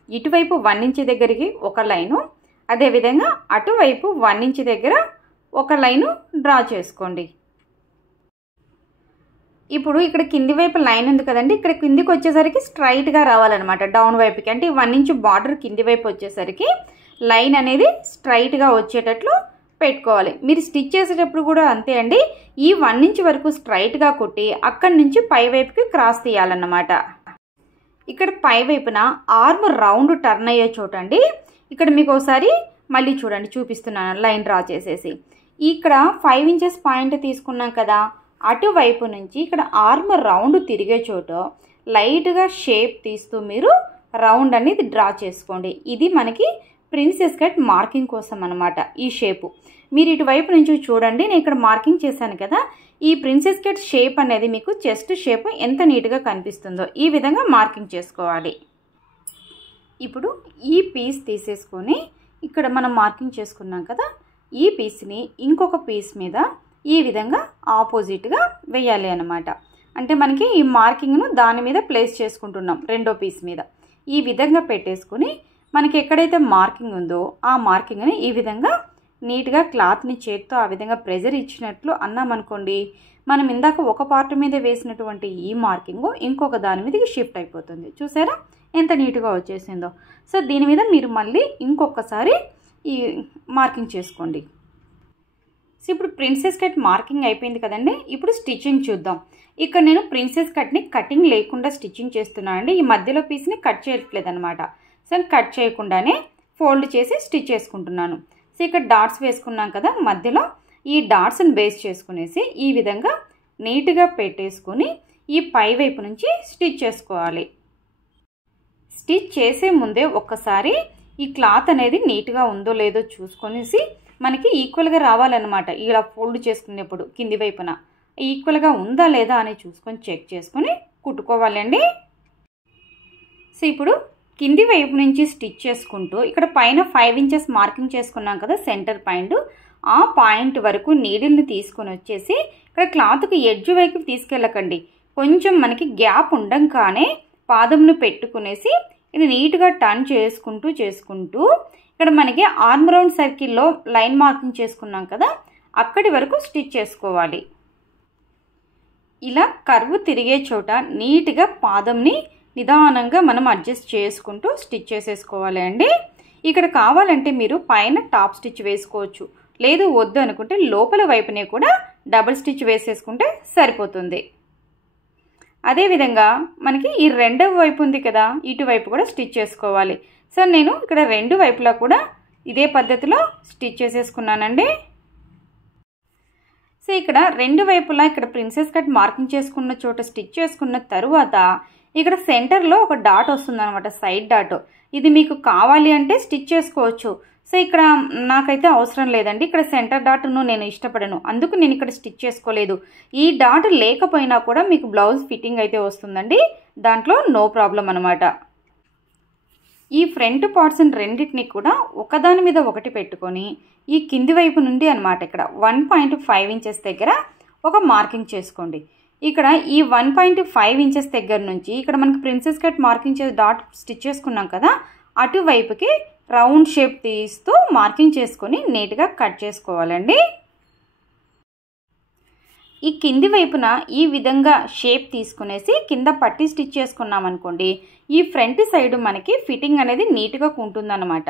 ఇటువైపు 1 ఇంచ్ దగ్గరికి ఒక లైను, అదేవిధంగా అటువైపు 1 ఇంచ్ దగ్గర ఒక లైను డ్రా చేసుకోండి. ఇప్పుడు ఇక్కడ కింది వైపు లైన్ ఉంది కదండి, ఇక్కడ కిందికి వచ్చేసరికి స్ట్రైట్గా రావాలన్నమాట డౌన్ వైపుకి. అంటే 1 ఇంచ్ బార్డర్ కింది వైపు వచ్చేసరికి లైన్ అనేది స్ట్రైట్గా వచ్చేటట్లు పెట్టుకోవాలి. మీరు స్టిచ్ చేసేటప్పుడు కూడా అంతే అండి, ఈ 1 ఇంచ్ వరకు స్ట్రైట్గా కొట్టి అక్కడి నుంచి పై వైపుకి క్రాస్ తీయాలన్నమాట. ఇక్కడ పై వైపున ఆర్మ్ రౌండ్ టర్న్ అయ్యే చోటండి, ఇక్కడ మీకు ఒకసారి మళ్ళీ చూడండి చూపిస్తున్నాను లైన్ డ్రా చేసేసి. ఇక్కడ 5 ఇంచెస్ పాయింట్ తీసుకున్నాం కదా, అటువైపు నుంచి ఇక్కడ ఆర్మ్ రౌండ్ తిరిగే చోట లైట్గా షేప్ తీస్తూ మీరు రౌండ్ అనేది డ్రా చేసుకోండి. ఇది మనకి ప్రిన్సెస్ కట్ మార్కింగ్ కోసం అనమాట. ఈ షేపు మీరు ఇటువైపు నుంచి చూడండి, నేను ఇక్కడ మార్కింగ్ చేశాను కదా, ఈ ప్రిన్సెస్ కట్ షేప్ అనేది మీకు చెస్ట్ షేప్ ఎంత నీట్గా కనిపిస్తుందో ఈ విధంగా మార్కింగ్ చేసుకోవాలి. ఇప్పుడు ఈ పీస్ తీసేసుకొని ఇక్కడ మనం మార్కింగ్ చేసుకున్నాం కదా, ఈ పీస్ని ఇంకొక పీస్ మీద ఈ విధంగా ఆపోజిట్గా వేయాలి అన్నమాట. అంటే మనకి ఈ మార్కింగ్ను దాని మీద ప్లేస్ చేసుకుంటున్నాం రెండో పీస్ మీద. ఈ విధంగా పెట్టేసుకొని మనకి ఎక్కడైతే మార్కింగ్ ఉందో ఆ మార్కింగ్ని ఈ విధంగా నీట్గా క్లాత్ని చేత్తో ఆ విధంగా ప్రెజర్ ఇచ్చినట్లు అన్నామనుకోండి, మనం ఇందాక ఒక పార్ట్ మీద వేసినటువంటి ఈ మార్కింగ్ ఇంకొక దాని మీదకి షిఫ్ట్ అయిపోతుంది. చూసారా ఎంత నీట్గా వచ్చేసిందో. సో దీని మీద మీరు మళ్ళీ ఇంకొకసారి ఈ మార్కింగ్ చేసుకోండి. సో ఇప్పుడు ప్రిన్సెస్ కట్ మార్కింగ్ అయిపోయింది కదండి, ఇప్పుడు స్టిచ్చింగ్ చూద్దాం. ఇక్కడ నేను ప్రిన్సెస్ కట్ని కటింగ్ లేకుండా స్టిచ్చింగ్ చేస్తున్నాను అండి. ఈ మధ్యలో పీస్ని కట్ చేయట్లేదు అనమాట. సో కట్ చేయకుండానే ఫోల్డ్ చేసి స్టిచ్ చేసుకుంటున్నాను. సో ఇక్కడ డాట్స్ వేసుకున్నాం కదా, మధ్యలో ఈ డాట్స్ని బేస్ చేసుకునేసి ఈ విధంగా నీట్గా పెట్టేసుకొని ఈ పై వైపు నుంచి స్టిచ్ చేసుకోవాలి. స్టిచ్ చేసే ముందే ఒక్కసారి ఈ క్లాత్ అనేది నీట్గా ఉందో లేదో చూసుకొనేసి మనకి ఈక్వల్గా రావాలన్నమాట. ఇలా ఫోల్డ్ చేసుకునేప్పుడు కింది వైపున ఈక్వల్గా ఉందా లేదా అని చూసుకొని చెక్ చేసుకొని కుట్టుకోవాలండి. సో ఇప్పుడు కింది వైపు నుంచి స్టిచ్ చేసుకుంటూ ఇక్కడ పైన 5 ఇంచెస్ మార్కింగ్ చేసుకున్నాం కదా సెంటర్ పాయింట్, ఆ పాయింట్ వరకు నీడిల్ని తీసుకొని వచ్చేసి ఇక్కడ క్లాత్కి ఎడ్జ్ వైపు తీసుకెళ్ళకండి, కొంచెం మనకి గ్యాప్ ఉండంగానే పాదంను పెట్టుకునేసి ఇది నీట్గా టర్న్ చేసుకుంటూ ఇక్కడ మనకి ఆర్మ్ రౌండ్ సర్కిల్లో లైన్ మార్కింగ్ చేసుకున్నాం కదా, అక్కడి వరకు స్టిచ్ చేసుకోవాలి. ఇలా కర్వ్ తిరిగే చోట నీట్గా పాదంని నిదానంగా మనం అడ్జస్ట్ చేసుకుంటూ స్టిచ్ చేసేసుకోవాలి అండి. ఇక్కడ కావాలంటే మీరు పైన టాప్ స్టిచ్ వేసుకోవచ్చు, లేదు వద్దు అనుకుంటే లోపల వైపునే కూడా డబుల్ స్టిచ్ వేసేసుకుంటే సరిపోతుంది. అదేవిధంగా మనకి ఈ రెండవ వైపు ఉంది కదా, ఇటువైపు కూడా స్టిచ్ చేసుకోవాలి. సో నేను ఇక్కడ రెండు వైపులా కూడా ఇదే పద్ధతిలో స్టిచ్ చేసేసుకున్నానండి. సో ఇక్కడ రెండు వైపులా ఇక్కడ ప్రిన్సెస్ కట్ మార్కింగ్ చేసుకున్న చోట స్టిచ్ చేసుకున్న తరువాత ఇక్కడ సెంటర్లో ఒక డాట్ వస్తుందన్నమాట, సైడ్ డాట్. ఇది మీకు కావాలి అంటే స్టిచ్ చేసుకోవచ్చు. సో ఇక్కడ నాకైతే అవసరం లేదండి, ఇక్కడ సెంటర్ డాట్ను నేను ఇష్టపడను, అందుకు నేను ఇక్కడ స్టిచ్ చేసుకోలేదు. ఈ డాట్ లేకపోయినా కూడా మీకు బ్లౌజ్ ఫిట్టింగ్ అయితే వస్తుందండి, దాంట్లో నో ప్రాబ్లం అనమాట. ఈ ఫ్రంట్ పార్ట్స్ రెండింటిని కూడా ఒకదాని మీద ఒకటి పెట్టుకొని ఈ కింది వైపు నుండి అన్నమాట ఇక్కడ 1.5 ఇంచెస్ దగ్గర ఒక మార్కింగ్ చేసుకోండి. ఇక్కడ ఈ 1.5 ఇంచెస్ దగ్గర నుంచి ఇక్కడ మనకి ప్రిన్సెస్ కట్ మార్కింగ్ చేసి డాట్ స్టిచ్ చేసుకున్నాం కదా, అటువైపుకి రౌండ్ షేప్ తీస్తూ మార్కింగ్ చేసుకొని నీట్గా కట్ చేసుకోవాలండి. ఈ కింది వైపున ఈ విధంగా షేప్ తీసుకునేసి కింద పట్టి స్టిచ్ చేసుకున్నాం అనుకోండి, ఈ ఫ్రంట్ సైడ్ మనకి ఫిట్టింగ్ అనేది నీట్గా ఉంటుందన్నమాట.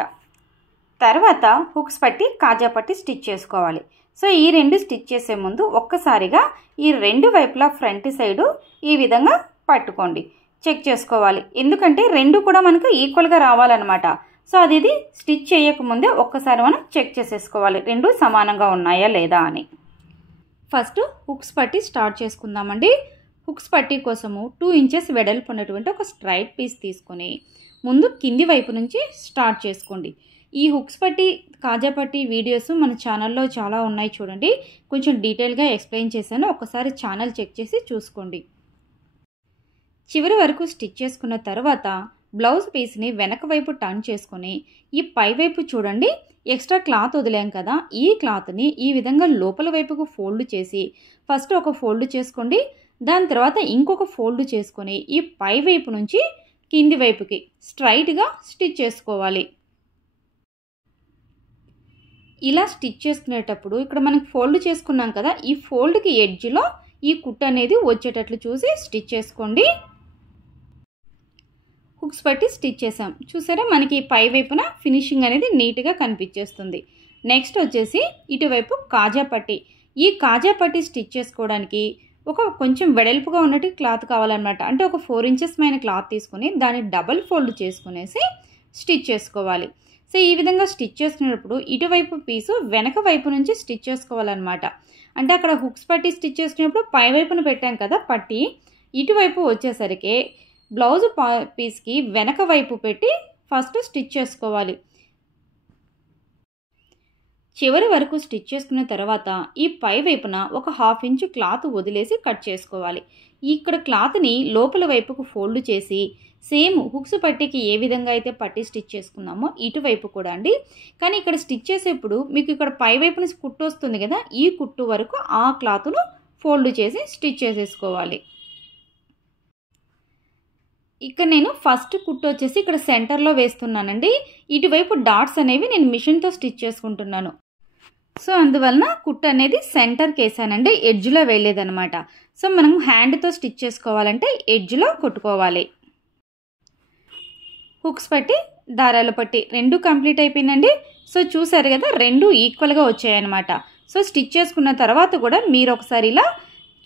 తర్వాత హుక్స్ పట్టి కాజా పట్టి స్టిచ్ చేసుకోవాలి. సో ఈ రెండు స్టిచ్ చేసే ముందు ఒక్కసారిగా ఈ రెండు వైపులా ఫ్రంట్ సైడు ఈ విధంగా పట్టుకోండి, చెక్ చేసుకోవాలి. ఎందుకంటే రెండు కూడా మనకు ఈక్వల్గా రావాలన్నమాట. సో అది స్టిచ్ చేయకముందే ఒక్కసారి మనం చెక్ చేసేసుకోవాలి రెండు సమానంగా ఉన్నాయా లేదా అని. ఫస్ట్ హుక్స్ పట్టి స్టార్ట్ చేసుకుందామండి. హుక్స్ పట్టి కోసము 2 ఇంచెస్ వెడల్పు ఉన్నటువంటి ఒక స్ట్రైట్ పీస్ తీసుకొని ముందు కింది వైపు నుంచి స్టార్ట్ చేసుకోండి. ఈ హుక్స్ పట్టి కాజా పట్టి వీడియోస్ మన ఛానల్లో చాలా ఉన్నాయి చూడండి, కొంచెం డీటెయిల్గా ఎక్స్ప్లెయిన్ చేశాను, ఒకసారి ఛానల్ చెక్ చేసి చూసుకోండి. చివరి వరకు స్టిచ్ చేసుకున్న తర్వాత బ్లౌజ్ పీస్ని వెనక వైపు టర్న్ చేసుకొని ఈ పై వైపు చూడండి ఎక్స్ట్రా క్లాత్ వదిలాం కదా, ఈ క్లాత్ని ఈ విధంగా లోపల వైపుకు ఫోల్డ్ చేసి ఫస్ట్ ఒక ఫోల్డ్ చేసుకోండి, దాని తర్వాత ఇంకొక ఫోల్డ్ చేసుకొని ఈ పై వైపు నుంచి కింది వైపుకి స్ట్రైట్గా స్టిచ్ చేసుకోవాలి. ఇలా స్టిచ్ చేసుకునేటప్పుడు ఇక్కడ మనకి ఫోల్డ్ చేసుకున్నాం కదా, ఈ ఫోల్డ్కి ఎడ్జ్లో ఈ కుట్టు అనేది వచ్చేటట్లు చూసి స్టిచ్ చేసుకోండి. హుక్స్ పట్టి స్టిచ్ చేసాం చూసారా, మనకి పై వైపున ఫినిషింగ్ అనేది నీట్గా కనిపించేస్తుంది. నెక్స్ట్ వచ్చేసి ఇటువైపు కాజా పట్టి. ఈ కాజా పట్టి స్టిచ్ చేసుకోవడానికి ఒక కొంచెం వెడల్పుగా ఉన్నట్టు క్లాత్ కావాలన్నమాట. అంటే ఒక 4 ఇంచెస్ పైన క్లాత్ తీసుకుని దాన్ని డబల్ ఫోల్డ్ చేసుకునేసి స్టిచ్ చేసుకోవాలి. సో ఈ విధంగా స్టిచ్ చేసుకునేటప్పుడు ఇటువైపు పీసు వెనక వైపు నుంచి స్టిచ్ చేసుకోవాలన్నమాట. అంటే అక్కడ హుక్స్ పట్టి స్టిచ్ చేసుకునేటప్పుడు పై వైపున పెట్టాం కదా పట్టి, ఇటువైపు వచ్చేసరికి బ్లౌజ్ పీస్కి వెనక వైపు పెట్టి ఫస్ట్ స్టిచ్ చేసుకోవాలి. చివరి వరకు స్టిచ్ చేసుకున్న తర్వాత ఈ పై వైపున ఒక 1/2 ఇంచు క్లాత్ వదిలేసి కట్ చేసుకోవాలి. ఇక్కడ క్లాత్ని లోపల వైపుకు ఫోల్డ్ చేసి సేమ్ హుక్స్ పట్టికి ఏ విధంగా అయితే పట్టి స్టిచ్ చేసుకున్నామో ఇటువైపు కూడా అండి. కానీ ఇక్కడ స్టిచ్ చేసేప్పుడు మీకు ఇక్కడ పై వైపున కుట్టు వస్తుంది కదా, ఈ కుట్టు వరకు ఆ క్లాత్ను ఫోల్డ్ చేసి స్టిచ్ చేసేసుకోవాలి. ఇక్కడ నేను ఫస్ట్ కుట్టు వచ్చేసి ఇక్కడ సెంటర్లో వేస్తున్నానండి. ఇటువైపు డాట్స్ అనేవి నేను మిషన్తో స్టిచ్ చేసుకుంటున్నాను. సో అందువలన కుట్టు అనేది సెంటర్కి వేసానండి, ఎడ్జ్లో వేయలేదనమాట. సో మనం హ్యాండ్తో స్టిచ్ చేసుకోవాలంటే ఎడ్జ్లో కుట్టుకోవాలి. హుక్స్ పట్టి దారాల పట్టి రెండు కంప్లీట్ అయిపోయిందండి. సో చూసారు కదా, రెండు ఈక్వల్గా వచ్చాయన్నమాట. సో స్టిచ్ చేసుకున్న తర్వాత కూడా మీరు ఒకసారి ఇలా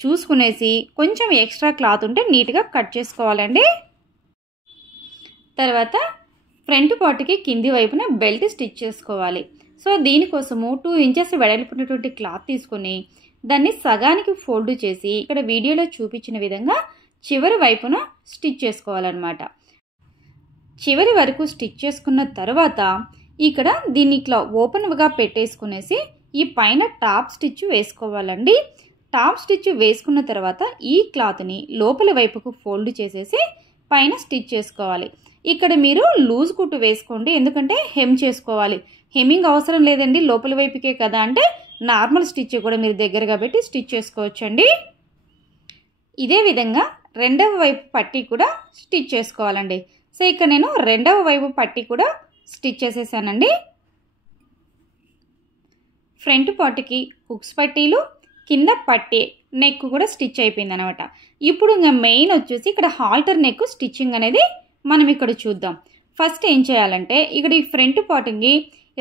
చూసుకునేసి కొంచెం ఎక్స్ట్రా క్లాత్ ఉంటే నీట్గా కట్ చేసుకోవాలండి. తర్వాత ఫ్రంట్ పార్ట్కి కింది వైపున బెల్ట్ స్టిచ్ చేసుకోవాలి. సో దీనికోసము 2 ఇంచెస్ వెడల్పున్నటువంటి క్లాత్ తీసుకొని దాన్ని సగానికి ఫోల్డ్ చేసి ఇక్కడ వీడియోలో చూపించిన విధంగా చివరి వైపున స్టిచ్ చేసుకోవాలన్నమాట. చివరి వరకు స్టిచ్ చేసుకున్న తర్వాత ఇక్కడ దీన్ని ఇట్లా ఓపెన్గా పెట్టేసుకునేసి ఈ పైన టాప్ స్టిచ్ వేసుకోవాలండి. టాప్ స్టిచ్ వేసుకున్న తర్వాత ఈ క్లాత్ని లోపల వైపుకు ఫోల్డ్ చేసేసి పైన స్టిచ్ చేసుకోవాలి. ఇక్కడ మీరు లూజ్ కుట్టు వేసుకోండి, ఎందుకంటే హెమ్ చేసుకోవాలి. హెమ్మింగ్ అవసరం లేదండి, లోపల వైపుకే కదా అంటే నార్మల్ స్టిచ్ కూడా మీరు దగ్గరగా పెట్టి స్టిచ్ చేసుకోవచ్చండి. ఇదే విధంగా రెండవ వైపు పట్టీ కూడా స్టిచ్ చేసుకోవాలండి. సో ఇక్కడ నేను రెండవ వైపు పట్టీ కూడా స్టిచ్ చేసేసానండి. ఫ్రంట్ పార్ట్కి హుక్స్ పట్టీలు, కింద పట్టీ నెక్ కూడా స్టిచ్ అయిపోయింది అనమాట. ఇప్పుడు ఇంకా మెయిన్ వచ్చేసి ఇక్కడ హాల్టర్ నెక్ స్టిచ్చింగ్ అనేది మనం ఇక్కడ చూద్దాం. ఫస్ట్ ఏం చేయాలంటే ఇక్కడ ఈ ఫ్రంట్ పార్ట్కి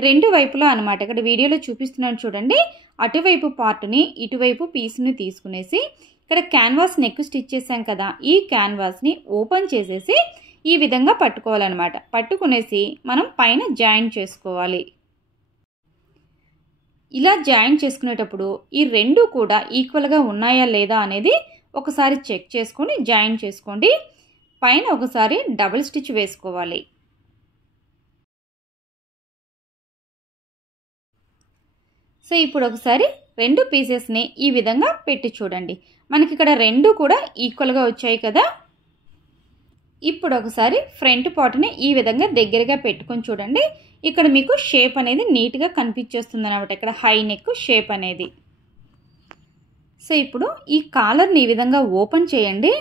రెండు వైపులా అనమాట, ఇక్కడ వీడియోలో చూపిస్తున్నాను చూడండి, అటువైపు పార్ట్ని ఇటువైపు పీస్ని తీసుకునేసి ఇక్కడ క్యాన్వాస్ నెక్ స్టిచ్ చేసాం కదా, ఈ క్యాన్వాస్ని ఓపెన్ చేసేసి ఈ విధంగా పట్టుకోవాలన్నమాట. పట్టుకునేసి మనం పైన జాయిన్ చేసుకోవాలి. ఇలా జాయిన్ చేసుకునేటప్పుడు ఈ రెండు కూడా ఈక్వల్గా ఉన్నాయా లేదా అనేది ఒకసారి చెక్ చేసుకొని జాయిన్ చేసుకోండి. పైన ఒకసారి డబుల్ స్టిచ్ వేసుకోవాలి. సో ఇప్పుడు ఒకసారి రెండు పీసెస్ని ఈ విధంగా పెట్టి చూడండి, మనకి ఇక్కడ రెండు కూడా ఈక్వల్గా వచ్చాయి కదా. ఇప్పుడు ఒకసారి ఫ్రంట్ పార్ట్ని ఈ విధంగా దగ్గరగా పెట్టుకొని చూడండి. ఇక్కడ మీకు షేప్ అనేది నీట్గా కనిపించేస్తుంది అన్నమాట, ఇక్కడ హై నెక్ షేప్ అనేది. సో ఇప్పుడు ఈ కాలర్ని ఈ విధంగా ఓపెన్ చేయండి.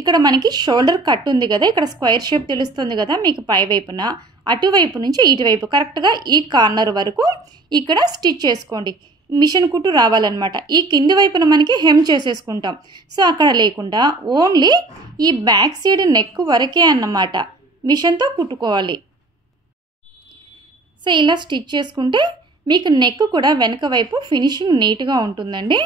ఇక్కడ మనకి షోల్డర్ కట్ ఉంది కదా, ఇక్కడ స్క్వేర్ షేప్ తెలుస్తుంది కదా మీకు పై వైపున, అటువైపు నుంచి ఇటువైపు కరెక్ట్గా ఈ కార్నర్ వరకు ఇక్కడ స్టిచ్ చేసుకోండి. మిషన్ కుట్టు రావాలన్నమాట. ఈ కింది వైపున మనకి హెమ్ చేసేసుకుంటాం. సో అక్కడ లేకుండా ఓన్లీ ఈ బ్యాక్ సైడ్ నెక్ వరకే అన్నమాట మిషన్తో కుట్టుకోవాలి. సో ఇలా స్టిచ్ చేసుకుంటే మీకు నెక్ కూడా వెనక వైపు ఫినిషింగ్ నీట్గా ఉంటుందండి.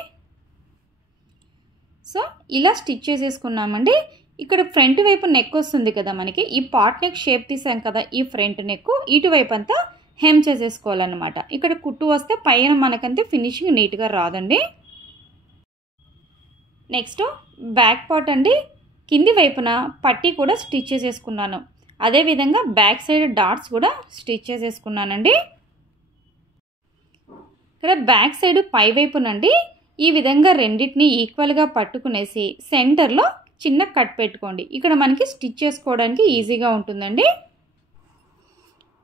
సో ఇలా స్టిచ్ చేసేసుకున్నామండి. ఇక్కడ ఫ్రంట్ వైపు నెక్ వస్తుంది కదా మనకి, ఈ పాట్ నెక్ షేప్ తీసాం కదా, ఈ ఫ్రంట్ నెక్ ఇటువైపు అంతా హెమ్ చేసేసుకోవాలన్నమాట. ఇక్కడ కుట్టు వస్తే పైన మనకంతే ఫినిషింగ్ నీట్గా రాదండి. నెక్స్ట్ బ్యాక్ పార్ట్ అండి, కింది వైపున పట్టీ కూడా స్టిచ్ చేసేసుకున్నాను. అదేవిధంగా బ్యాక్ సైడ్ డాట్స్ కూడా స్టిచ్ చేసేసుకున్నానండి. ఇక్కడ బ్యాక్ సైడ్ పై వైపునండి ఈ విధంగా రెండింటిని ఈక్వల్గా పట్టుకునేసి సెంటర్లో చిన్న కట్ పెట్టుకోండి. ఇక్కడ మనకి స్టిచ్ చేసుకోవడానికి ఈజీగా ఉంటుందండి.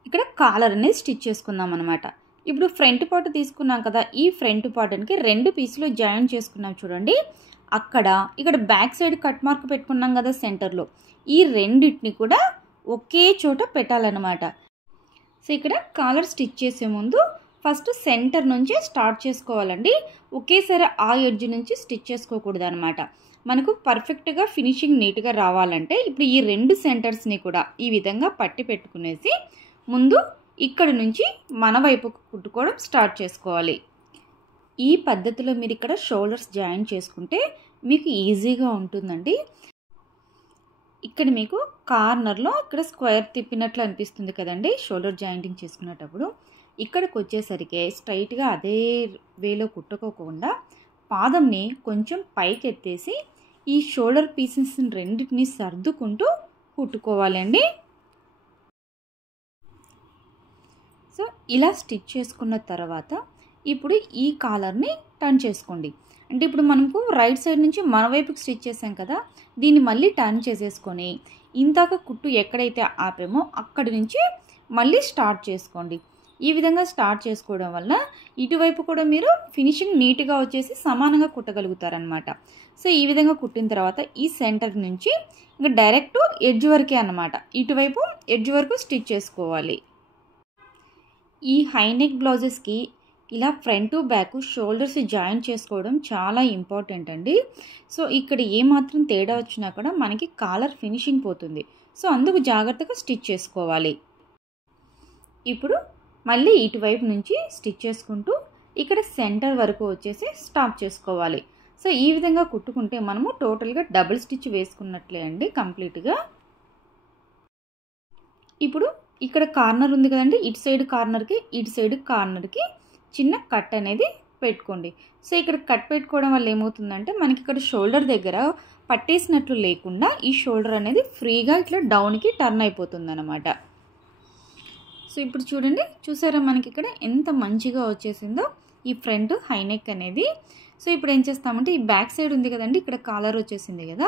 ఇక్కడ కాలర్ అనేది స్టిచ్ చేసుకుందాం అనమాట. ఇప్పుడు ఫ్రంట్ పార్ట్ తీసుకున్నాం కదా, ఈ ఫ్రంట్ పార్ట్కి 2 పీసులు జాయిన్ చేసుకున్నాం చూడండి. అక్కడ ఇక్కడ బ్యాక్ సైడ్ కట్ మార్క్ పెట్టుకున్నాం కదా సెంటర్లో, ఈ రెండింటిని కూడా ఒకే చోట పెట్టాలన్నమాట. సో ఇక్కడ కాలర్ స్టిచ్ చేసే ముందు ఫస్ట్ సెంటర్ నుంచి స్టార్ట్ చేసుకోవాలండి. ఒకేసారి ఆ ఎడ్జ్ నుంచి స్టిచ్ చేసుకోకూడదు అనమాట. మనకు పర్ఫెక్ట్గా ఫినిషింగ్ నీట్గా రావాలంటే ఇప్పుడు ఈ 2 సెంటర్స్ని కూడా ఈ విధంగా పట్టి పెట్టుకునేసి ముందు ఇక్కడ నుంచి మన వైపు కుట్టుకోవడం స్టార్ట్ చేసుకోవాలి. ఈ పద్ధతిలో మీరు ఇక్కడ షోల్డర్స్ జాయిన్ చేసుకుంటే మీకు ఈజీగా ఉంటుందండి. ఇక్కడ మీకు కార్నర్లో ఇక్కడ స్క్వేర్ తిప్పినట్లు అనిపిస్తుంది కదండి షోల్డర్ జాయింటింగ్ చేసుకునేటప్పుడు. ఇక్కడికి వచ్చేసరికి స్ట్రైట్గా అదే వేలో కుట్టుకోకుండా పాదంని కొంచెం పైకి ఎత్తేసి ఈ షోల్డర్ పీసెస్ రెండింటిని సర్దుకుంటూ కుట్టుకోవాలండి. సో ఇలా స్టిచ్ చేసుకున్న తర్వాత ఇప్పుడు ఈ కాలర్ని టర్న్ చేసుకోండి. అంటే ఇప్పుడు మనకు రైట్ సైడ్ నుంచి మన వైపుకి స్టిచ్ చేసాం కదా, దీన్ని మళ్ళీ టర్న్ చేసేసుకొని ఇందాక కుట్టు ఎక్కడైతే ఆపామో అక్కడి నుంచి మళ్ళీ స్టార్ట్ చేసుకోండి. ఈ విధంగా స్టార్ట్ చేసుకోవడం వల్ల ఇటువైపు కూడా మీరు ఫినిషింగ్ నీట్గా వచ్చేసి సమానంగా కుట్టగలుగుతారనమాట. సో ఈ విధంగా కుట్టిన తర్వాత ఈ సెంటర్ నుంచి ఇంకా డైరెక్ట్ ఎడ్జ్ వరకే అన్నమాట, ఇటువైపు ఎడ్జ్ వరకు స్టిచ్ చేసుకోవాలి. ఈ హై నెక్ బ్లౌజెస్కి ఇలా ఫ్రంట్ బ్యాక్ షోల్డర్స్ జాయిన్ చేసుకోవడం చాలా ఇంపార్టెంట్ అండి. సో ఇక్కడ ఏమాత్రం తేడా వచ్చినా కూడా మనకి కాలర్ ఫినిషింగ్ పోతుంది. సో అందుకు జాగ్రత్తగా స్టిచ్ చేసుకోవాలి. ఇప్పుడు మళ్ళీ ఇటువైపు నుంచి స్టిచ్ చేసుకుంటూ ఇక్కడ సెంటర్ వరకు వచ్చేసి స్టాప్ చేసుకోవాలి. సో ఈ విధంగా కుట్టుకుంటే మనము టోటల్గా డబుల్ స్టిచ్ వేసుకున్నట్లే అండి కంప్లీట్గా. ఇప్పుడు ఇక్కడ కార్నర్ ఉంది కదండి, ఇటు సైడ్ కార్నర్కి చిన్న కట్ అనేది పెట్టుకోండి. సో ఇక్కడ కట్ పెట్టుకోవడం వల్ల ఏమవుతుందంటే మనకి ఇక్కడ షోల్డర్ దగ్గర పట్టేసినట్లు లేకుండా ఈ షోల్డర్ అనేది ఫ్రీగా ఇట్లా డౌన్కి టర్న్ అయిపోతుంది అన్నమాట. సో ఇప్పుడు చూసారా మనకి ఇక్కడ ఎంత మంచిగా వచ్చేసిందో ఈ ఫ్రంట్ హై నెక్ అనేది. సో ఇప్పుడు ఏం చేస్తామంటే ఈ బ్యాక్ సైడ్ ఉంది కదండి, ఇక్కడ కాలర్ వచ్చేసింది కదా,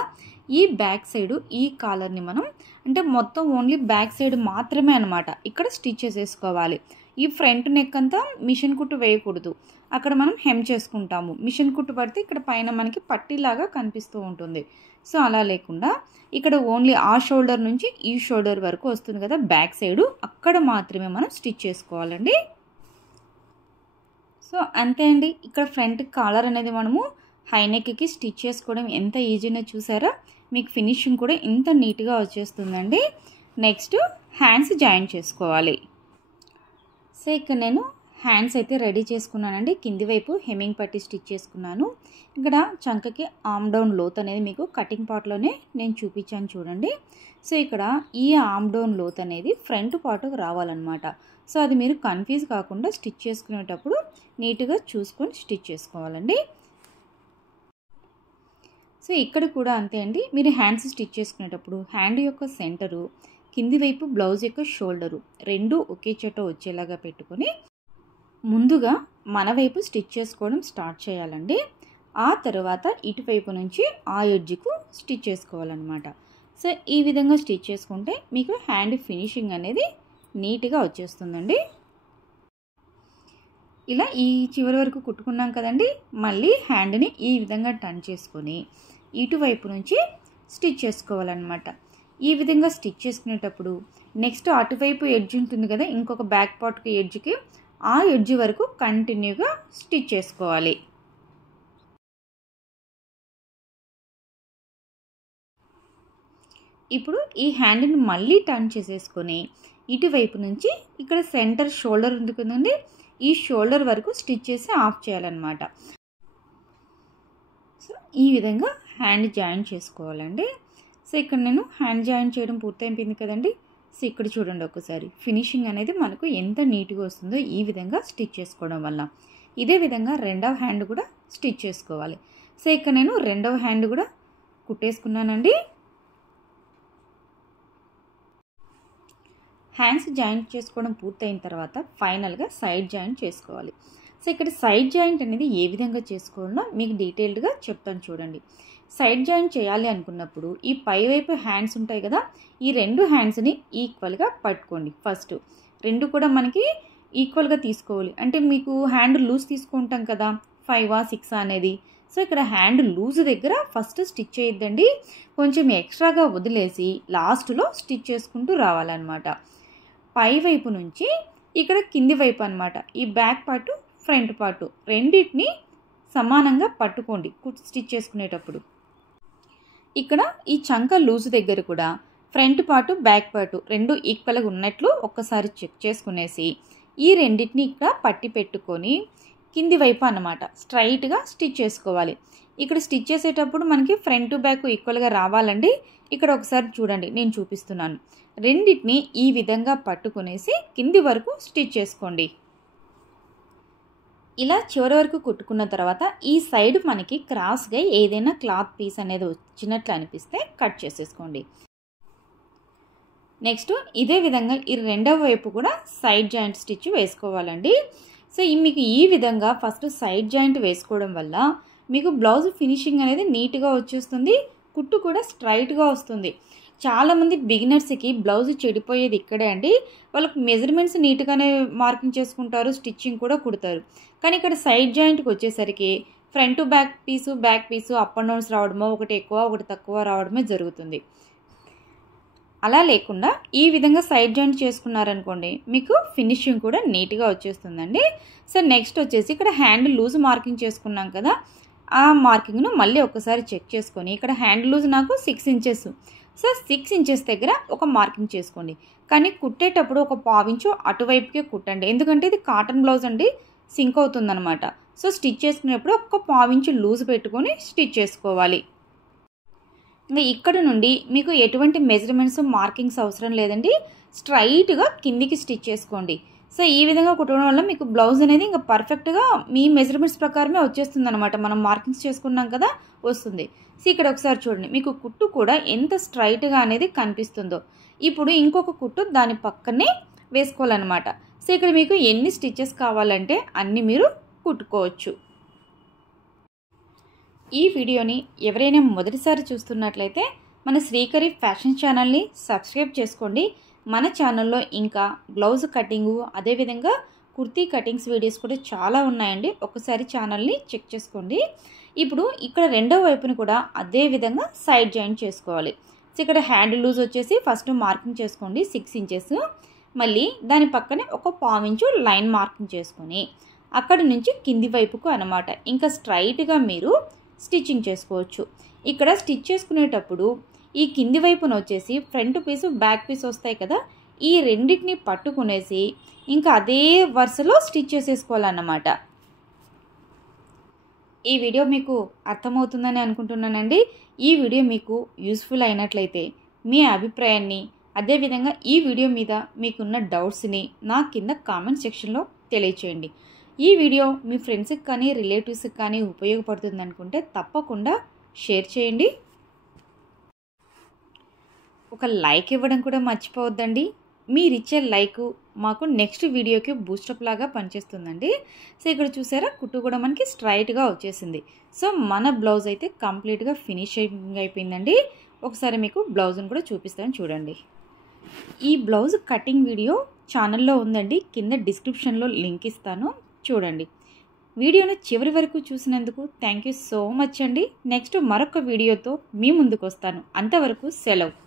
ఈ బ్యాక్ సైడ్ ఈ కాలర్ని మనం అంటే మొత్తం ఓన్లీ బ్యాక్ సైడ్ మాత్రమే అనమాట ఇక్కడ స్టిచ్ చేసేసుకోవాలి. ఈ ఫ్రంట్ నెక్ అంతా మిషన్ కుట్టు వేయకూడదు, అక్కడ మనం హెమ్ చేసుకుంటాము. మిషన్ కుట్టు పడితే ఇక్కడ పైన మనకి పట్టీలాగా కనిపిస్తూ ఉంటుంది. సో అలా లేకుండా ఇక్కడ ఓన్లీ ఆ షోల్డర్ నుంచి ఈ షోల్డర్ వరకు వస్తుంది కదా బ్యాక్ సైడు, అక్కడ మాత్రమే మనం స్టిచ్ చేసుకోవాలండి. సో అంతే అండి. ఇక్కడ ఫ్రంట్ కాలర్ అనేది మనము హై నెక్కి స్టిచ్ చేసుకోవడం ఎంత ఈజీనో చూసారా, మీకు ఫినిషింగ్ కూడా ఇంత నీట్గా వచ్చేస్తుందండి. నెక్స్ట్ హ్యాండ్స్ జాయిన్ చేసుకోవాలి. సో ఇక్కడ నేను హ్యాండ్స్ అయితే రెడీ చేసుకున్నానండి. కింది వైపు హెమ్మింగ్ పట్టి స్టిచ్ చేసుకున్నాను. ఇక్కడ చంకకి ఆర్మ్ డౌన్ లోత్ అనేది మీకు కటింగ్ పార్ట్లోనే నేను చూపించాను చూడండి. సో ఇక్కడ ఈ ఆర్మ్ డౌన్ లోత్ అనేది ఫ్రంట్ పార్ట్కి రావాలన్నమాట. సో అది మీరు కన్ఫ్యూజ్ కాకుండా స్టిచ్ చేసుకునేటప్పుడు నీట్గా చూసుకొని స్టిచ్ చేసుకోవాలండి. సో ఇక్కడ కూడా అంతే అండి, మీరు హ్యాండ్స్ స్టిచ్ చేసుకునేటప్పుడు హ్యాండ్ యొక్క సెంటరు, కింది వైపు బ్లౌజ్ యొక్క షోల్డరు రెండు ఒకే చోట వచ్చేలాగా పెట్టుకొని ముందుగా మన వైపు స్టిచ్ చేసుకోవడం స్టార్ట్ చేయాలండి. ఆ తర్వాత ఇటువైపు నుంచి ఆ ఎడ్జ్కు స్టిచ్ చేసుకోవాలన్నమాట. సో ఈ విధంగా స్టిచ్ చేసుకుంటే మీకు హ్యాండ్ ఫినిషింగ్ అనేది నీట్గా వచ్చేస్తుందండి. ఇలా ఈ చివరి వరకు కుట్టుకున్నాం కదండి. మళ్ళీ హ్యాండ్ని ఈ విధంగా టర్న్ చేసుకొని ఇటువైపు నుంచి స్టిచ్ చేసుకోవాలన్నమాట. ఈ విధంగా స్టిచ్ చేసుకునేటప్పుడు నెక్స్ట్ అటువైపు ఎడ్జ్ ఉంటుంది కదా, ఇంకొక బ్యాక్ పార్ట్కి ఎడ్జ్కి, ఆ ఎడ్జ్ వరకు కంటిన్యూగా స్టిచ్ చేసుకోవాలి. ఇప్పుడు ఈ హ్యాండ్ని మళ్ళీ టర్న్ చేసేసుకొని ఇటువైపు నుంచి ఇక్కడ సెంటర్ షోల్డర్ ఉంది కదండి, ఈ షోల్డర్ వరకు స్టిచ్ చేసి ఆఫ్ చేయాలన్నమాట. సో ఈ విధంగా హ్యాండ్ జాయిన్ చేసుకోవాలండి. సో ఇక్కడ నేను హ్యాండ్ జాయిన్ చేయడం పూర్తయిపోయింది కదండి. సో ఇక్కడ చూడండి ఒకసారి ఫినిషింగ్ అనేది మనకు ఎంత నీట్గా వస్తుందో ఈ విధంగా స్టిచ్ చేసుకోవడం వల్ల. ఇదే విధంగా రెండవ హ్యాండ్ కూడా స్టిచ్ చేసుకోవాలి. సో ఇక్కడ నేను రెండవ హ్యాండ్ కూడా కుట్టేసుకున్నానండి. హ్యాండ్స్ జాయింట్ చేసుకోవడం పూర్తయిన తర్వాత ఫైనల్గా సైడ్ జాయింట్ చేసుకోవాలి. సో ఇక్కడ సైడ్ జాయింట్ అనేది ఏ విధంగా చేసుకోవాలో మీకు డీటెయిల్డ్గా చెప్తాను చూడండి. సైడ్ జాయింట్ చేయాలి అనుకున్నప్పుడు ఈ పైవైపు హ్యాండ్స్ ఉంటాయి కదా, ఈ రెండు హ్యాండ్స్ని ఈక్వల్గా పట్టుకోండి. ఫస్ట్ రెండు కూడా మనకి ఈక్వల్గా తీసుకోవాలి. అంటే మీకు హ్యాండ్ లూజ్ తీసుకుంటాం కదా, 5 6 అనేది. సో ఇక్కడ హ్యాండ్ లూజ్ దగ్గర ఫస్ట్ స్టిచ్ చేయొద్దండి, కొంచెం ఎక్స్ట్రాగా వదిలేసి లాస్ట్లో స్టిచ్ చేసుకుంటూ రావాలన్నమాట. పై వైపు నుంచి ఇక్కడ కింది వైపు అన్నమాట, ఈ బ్యాక్ పార్ట్ ఫ్రంట్ పార్ట్ రెండింటిని సమానంగా పట్టుకోండి స్టిచ్ చేసుకునేటప్పుడు. ఇక్కడ ఈ చంక లూజ్ దగ్గర కూడా ఫ్రంట్ పార్ట్ బ్యాక్ పార్ట్ రెండు ఈక్వల్గా ఉన్నట్లు ఒక్కసారి చెక్ చేసుకునేసి ఈ రెండింటిని ఇక్కడ పట్టి పెట్టుకొని కింది వైపు అన్నమాట స్ట్రైట్గా స్టిచ్ చేసుకోవాలి. ఇక్కడ స్టిచ్ చేసేటప్పుడు మనకి ఫ్రంట్ బ్యాక్ ఈక్వల్గా రావాలండి. ఇక్కడ ఒకసారి చూడండి, నేను చూపిస్తున్నాను. రెండింటిని ఈ విధంగా పట్టుకునేసి కింది వరకు స్టిచ్ చేసుకోండి. ఇలా చివరి వరకు కుట్టుకున్న తర్వాత ఈ సైడ్ మనకి క్రాస్గా ఏదైనా క్లాత్ పీస్ అనేది వచ్చినట్లు అనిపిస్తే కట్ చేసేసుకోండి. నెక్స్ట్ ఇదే విధంగా ఈ రెండవ వైపు కూడా సైడ్ జాయింట్ స్టిచ్ వేసుకోవాలండి. సో మీకు ఈ విధంగా ఫస్ట్ సైడ్ జాయింట్ వేసుకోవడం వల్ల మీకు బ్లౌజ్ ఫినిషింగ్ అనేది నీట్గా వచ్చేస్తుంది, కుట్టు కూడా స్ట్రైట్గా వస్తుంది. చాలామంది బిగినర్స్కి బ్లౌజ్ చెడిపోయేది ఇక్కడే అండి. వాళ్ళకి మెజర్మెంట్స్ నీట్గానే మార్కింగ్ చేసుకుంటారు, స్టిచ్చింగ్ కూడా కుడతారు. కానీ ఇక్కడ సైడ్ జాయింట్కి వచ్చేసరికి front back piece up and downs రావడమో, ఒకటి ఎక్కువ ఒకటి తక్కువ రావడమే జరుగుతుంది. అలా లేకుండా ఈ విధంగా సైడ్ జాయింట్ చేసుకున్నారనుకోండి మీకు ఫినిషింగ్ కూడా నీట్గా వచ్చేస్తుందండి. సో నెక్స్ట్ వచ్చేసి ఇక్కడ హ్యాండ్ లూజ్ మార్కింగ్ చేసుకున్నాం కదా, ఆ మార్కింగ్ను మళ్ళీ ఒకసారి చెక్ చేసుకొని ఇక్కడ హ్యాండ్ లూజ్ నాకు 6 ఇంచెస్. సో 6 ఇంచెస్ దగ్గర ఒక మార్కింగ్ చేసుకోండి. కానీ కుట్టేటప్పుడు ఒక 1/4 ఇంచు అటువైపుకే కుట్టండి, ఎందుకంటే ఇది కాటన్ బ్లౌజ్ అండి, సింక్ అవుతుందన్నమాట. సో స్టిచ్ చేసుకునేప్పుడు ఒక 1/4 ఇంచు లూజ్ పెట్టుకొని స్టిచ్ చేసుకోవాలి. ఇంకా ఇక్కడ నుండి మీకు ఎటువంటి మెజర్మెంట్స్ మార్కింగ్స్ అవసరం లేదండి, స్ట్రైట్గా కిందికి స్టిచ్ చేసుకోండి. సో ఈ విధంగా కుట్టడం వల్ల మీకు బ్లౌజ్ అనేది ఇంకా పర్ఫెక్ట్గా మీ మెజర్మెంట్స్ ప్రకారమే వచ్చేస్తుంది అనమాట. మనం మార్కింగ్స్ చేసుకున్నాం కదా వస్తుంది. సో ఇక్కడ ఒకసారి చూడండి, మీకు కుట్టు కూడా ఎంత స్ట్రైట్గా అనేది కనిపిస్తుందో. ఇప్పుడు ఇంకొక కుట్టు దాని పక్కనే వేసుకోవాలన్నమాట. సో ఇక్కడ మీకు ఎన్ని స్టిచెస్ కావాలంటే అన్ని మీరు కుట్టుకోవచ్చు. ఈ వీడియోని ఎవరైనా మొదటిసారి చూస్తున్నట్లయితే మన శ్రీకరి ఫ్యాషన్ ఛానల్ని సబ్స్క్రైబ్ చేసుకోండి. మన ఛానల్లో ఇంకా బ్లౌజ్ కటింగు అదేవిధంగా కుర్తీ కటింగ్స్ వీడియోస్ కూడా చాలా ఉన్నాయండి, ఒకసారి ఛానల్ని చెక్ చేసుకోండి. ఇప్పుడు ఇక్కడ రెండో వైపుని కూడా అదే విధంగా సైడ్ జాయింట్ చేసుకోవాలి. సో ఇక్కడ హ్యాండ్ లూజ్ వచ్చేసి ఫస్ట్ మార్కింగ్ చేసుకోండి 6 ఇంచెస్. మళ్ళీ దాని పక్కనే ఒక 1/4 ఇంచు లైన్ మార్కింగ్ చేసుకొని అక్కడి నుంచి కింది వైపుకు అనమాట ఇంకా స్ట్రైట్గా మీరు స్టిచ్చింగ్ చేసుకోవచ్చు. ఇక్కడ స్టిచ్ చేసుకునేటప్పుడు ఈ కింది వైపున వచ్చేసి ఫ్రంట్ పీసు బ్యాక్ పీస్ వస్తాయి కదా, ఈ రెండింటిని పట్టుకునేసి ఇంకా అదే వరుసలో స్టిచ్ చేసేసుకోవాలన్నమాట. ఈ వీడియో మీకు అర్థమవుతుందని అనుకుంటున్నానండి. ఈ వీడియో మీకు యూస్ఫుల్ అయినట్లయితే మీ అభిప్రాయాన్ని అదేవిధంగా ఈ వీడియో మీద మీకున్న డౌట్స్ని నా కింద కామెంట్ సెక్షన్లో తెలియచేయండి. ఈ వీడియో మీ ఫ్రెండ్స్కి కానీ రిలేటివ్స్కి కానీ ఉపయోగపడుతుంది అనుకుంటే తప్పకుండా షేర్ చేయండి. ఒక లైక్ ఇవ్వడం కూడా మర్చిపోవద్దండి. మీరిచ్చే లైక్ మాకు నెక్స్ట్ వీడియోకి బూస్టప్ లాగా పనిచేస్తుందండి. సో ఇక్కడ చూసారా కుట్టు కూడా మనకి స్ట్రైట్గా వచ్చేసింది. సో మన బ్లౌజ్ అయితే కంప్లీట్గా ఫినిషింగ్ అయిపోయిందండి. ఒకసారి మీకు బ్లౌజ్ని కూడా చూపిస్తాను చూడండి. ఈ బ్లౌజ్ కటింగ్ వీడియో ఛానల్లో ఉందండి, కింద డిస్క్రిప్షన్లో లింక్ ఇస్తాను చూడండి. వీడియోను చివరి వరకు చూసినందుకు థ్యాంక్ యూ సో మచ్ అండి. నెక్స్ట్ మరొక వీడియోతో మీ ముందుకు వస్తాను. అంతవరకు సెలవు.